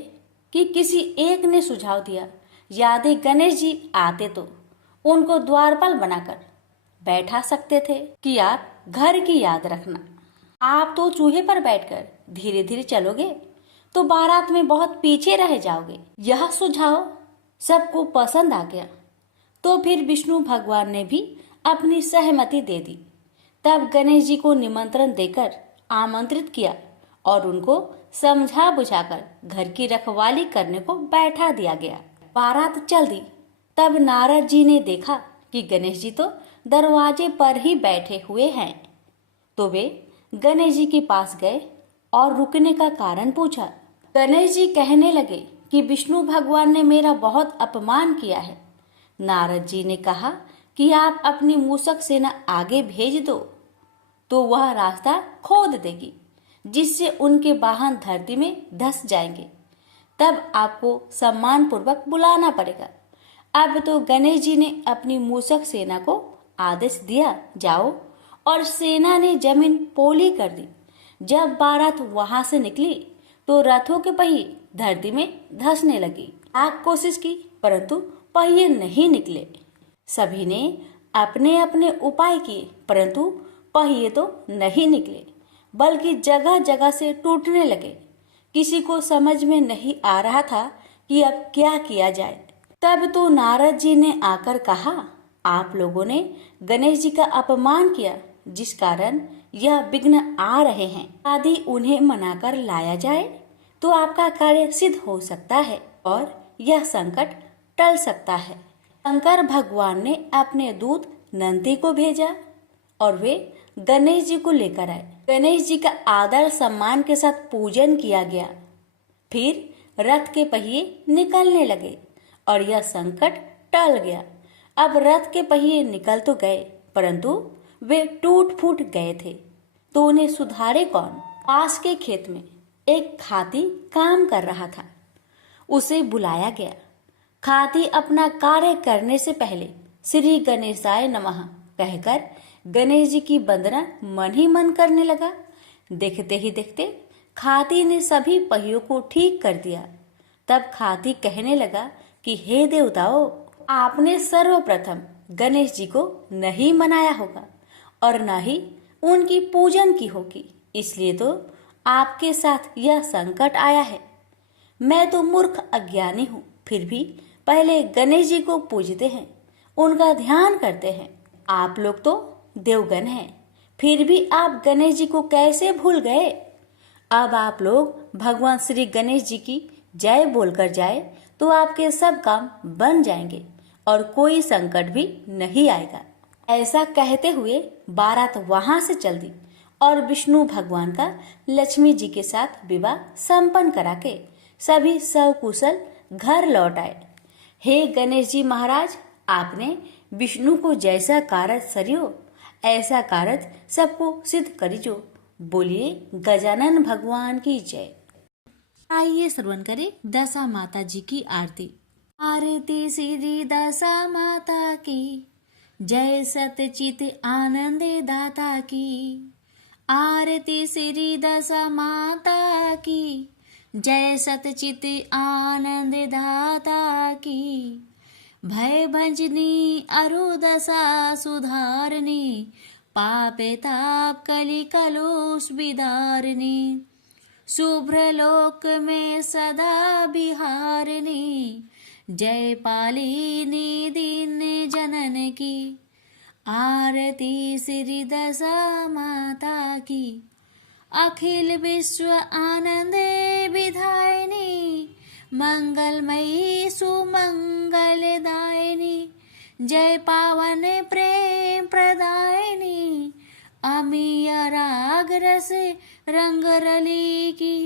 कि किसी एक ने सुझाव दिया, यदि गणेश जी आते तो उनको द्वारपाल बनाकर बैठा सकते थे कि आप घर की याद रखना। आप तो चूहे पर बैठकर धीरे धीरे चलोगे तो बारात में बहुत पीछे रह जाओगे। यह सुझाव सबको पसंद आ गया, तो फिर विष्णु भगवान ने भी अपनी सहमति दे दी। तब गणेश जी को निमंत्रण देकर आमंत्रित किया और उनको समझा बुझाकर घर की रखवाली करने को बैठा दिया गया। बारात चल दी। तब नारद जी ने देखा कि गणेश जी तो दरवाजे पर ही बैठे हुए हैं, तो वे गणेश जी के पास गए और रुकने का कारण पूछा। गणेश जी कहने लगे कि विष्णु भगवान ने मेरा बहुत अपमान किया है। नारद जी ने कहा कि आप अपनी मूषक सेना आगे भेज दो तो वह रास्ता खोद देगी, जिससे उनके वाहन धरती में धंस जाएंगे। तब आपको सम्मान पूर्वक बुलाना पड़ेगा। अब तो गणेश जी ने अपनी मूषक सेना को आदेश दिया, जाओ, और सेना ने जमीन पोली कर दी। जब बारात वहां से निकली तो रथों के पहिए धरती में धंसने लगी। लाख कोशिश की परंतु पहिए नहीं निकले। सभी ने अपने अपने उपाय किए, परंतु पहिए तो नहीं निकले, बल्कि जगह जगह से टूटने लगे। किसी को समझ में नहीं आ रहा था कि अब क्या किया जाए। तब तो नारद जी ने आकर कहा, आप लोगों ने गणेश जी का अपमान किया, जिस कारण यह विघ्न आ रहे हैं। यदि उन्हें मनाकर लाया जाए तो आपका कार्य सिद्ध हो सकता है और यह संकट टल सकता है। शंकर भगवान ने अपने दूत नंदी को भेजा और वे गणेश जी को लेकर आए। गणेश जी का आदर सम्मान के साथ पूजन किया गया। फिर रथ के पहिए निकलने लगे और यह संकट टल गया। अब रथ के पहिए निकल तो गए, परंतु वे टूट फूट गए थे, तो उन्हें सुधारे कौन? पास के खेत में एक खाती काम कर रहा था। उसे बुलाया गया। खाती अपना कार्य करने से पहले श्री गणेशाय नमः कहकर गणेश जी की वंदना मन ही मन करने लगा। देखते ही देखते खाती ने सभी पहियों को ठीक कर दिया। तब खाती कहने लगा कि हे देवताओं, आपने सर्वप्रथम गणेश जी को नहीं मनाया होगा और न ही उनकी पूजन की होगी, इसलिए तो आपके साथ यह संकट आया है। मैं तो मूर्ख अज्ञानी हूँ, फिर भी पहले गणेश जी को पूजते हैं, उनका ध्यान करते हैं। आप लोग तो देवगण हैं, फिर भी आप गणेश जी को कैसे भूल गए? अब आप लोग भगवान श्री गणेश जी की जय बोलकर जाए तो आपके सब काम बन जाएंगे और कोई संकट भी नहीं आएगा। ऐसा कहते हुए बारात वहां से चल दी और विष्णु भगवान का लक्ष्मी जी के साथ विवाह संपन्न करा के सभी सकुशल घर लौट आए। हे गणेश जी महाराज, आपने विष्णु को जैसा कारज सरियो ऐसा कारज सबको सिद्ध करिजो। बोलिए गजानन भगवान की जय। आइए श्रवण करें दशा माता जी की आरती। आरती श्री दशा माता की, जय सतचित आनंद दाता की। आरती श्री दशा माता की, जय सतचित आनंद दाता की। भय भंजनी अरु दशा सुधारनी, पापे ताप कलि कलुष विदारनी। शुभ्र लोक में सदा बिहारनी, जय पालिनी दीन जनन की। आरती श्री दशा माता की, अखिल विश्व आनंद विधायिनी। मंगलमयी सुमंगलदायिनी, जय पावन प्रेम प्रदायिनी। अमीय राग रस रंग रली की।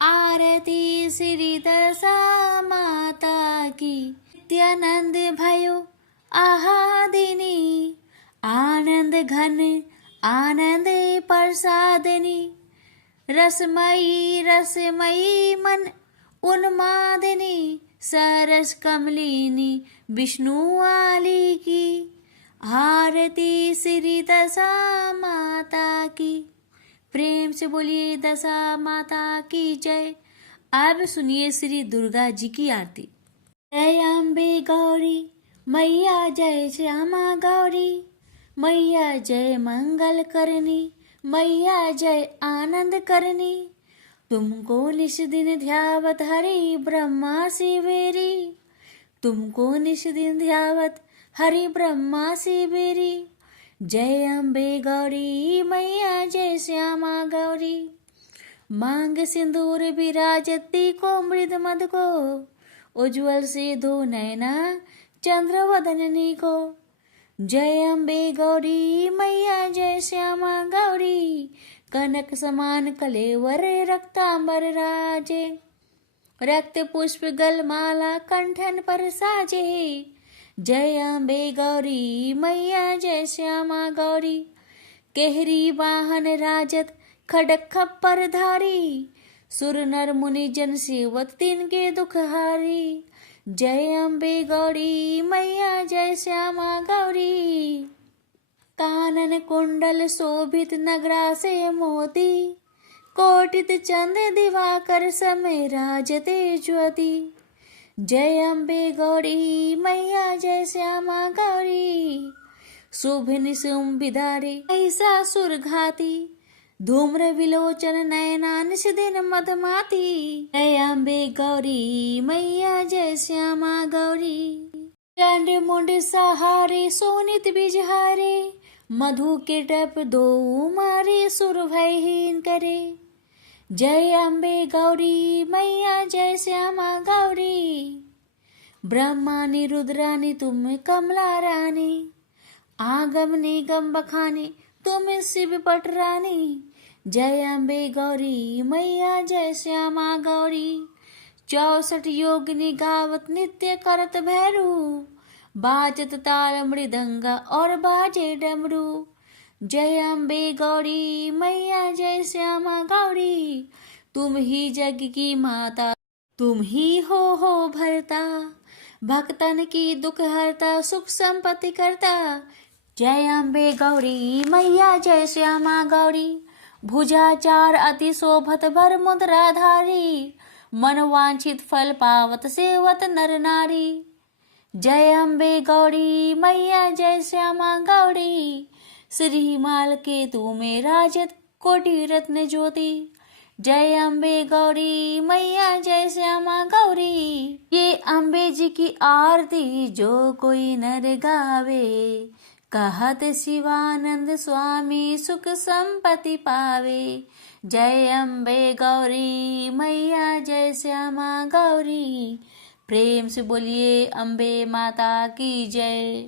आरती श्री दशा माता की, नित्यानंद भयो आहादिनी। आनंद घन आनंद प्रसादिनी, रसमयी रसमयी मन उन्मादिनी। सरस कमलिनी विष्णु वाली की। आरती श्री दशा माता की। प्रेम से बोलिए दशा माता की जय। अब सुनिए श्री दुर्गा जी की आरती। जय अम्बे गौरी मैया, जय श्यामा गौरी मैया, जय मंगल करनी मैया, जय आनंद करनी। तुमको निश दिन ध्यावत हरि ब्रह्मा शिवेरी। तुमको निश दिन ध्यावत हरि ब्रह्मा शिवेरी। जय अम्बे गौरी मैया, जय श्यामा गौरी। मांग सिंदूर विराजती को मृद मद को, उज्ज्वल से दो नैना चंद्र वदननी को। जय अम्बे गौरी मैया, जय श्यामा गौरी। कनक समान कलेवर रक्तांबर राजे, रक्त पुष्प गलमाला कंठन पर साजे। जय अम्बे गौरी मैया, जय श्यामा गौरी। केहरी वाहन राजत खडक खप्पर धारी, सुर नर मुनि जन सेवत तिनके दुख हारी। जय अम्बे गौरी मैया, जय श्यामा गौरी। कानन कुंडल शोभित नगरा से मोती, कोटित चंद दिवाकर समय राजते ज्योति। जय अम्बे गौरी मैया, जय श्यामा गौरी। शुभ निशुम विदारे ऐसा सुरघाती, धूम्र विलोचन नयना निश दिन मधमाती। जय अम्बे गौरी मैया, जय श्यामा गौरी। चंड मुंड सहारे सोनित बिजहारे, मधु के टप दो मारे सुर भयहीन करे। जय अम्बे गौरी मैया, जय श्यामा गौरी। ब्रह्मानी रुद्रानी तुम कमला रानी, आगम निगम बखानी तुम शिव पट रानी। जय अम्बे गौरी मैया जय श्यामा गौरी। 64 योगिनी गावत नित्य करत भैरू, बाजत ताल मृदंग और बाजे डमरू। जय अम्बे गौरी मैया जय श्यामा गौरी, तुम ही जग की माता, तुम ही हो भरता, भक्तन की दुख हरता, सुख संपत्ति करता। जय अम्बे गौरी मैया जय श्यामा गौरी, भुजाचार अति शोभत बर मुद्राधारी, मनवांछित फल पावत सेवत नर नारी। जय अम्बे गौरी मैया जय श्यामा गौरी, श्री माल के तू में राजत कोटि रत्न ज्योति। जय अम्बे गौरी मैया जय श्यामा गौरी, ये अम्बे जी की आरती जो कोई नर गावे, कहत शिवानंद स्वामी सुख संपत्ति पावे। जय अम्बे गौरी मैया जय श्यामा गौरी, प्रेम से बोलिए अम्बे माता की जय।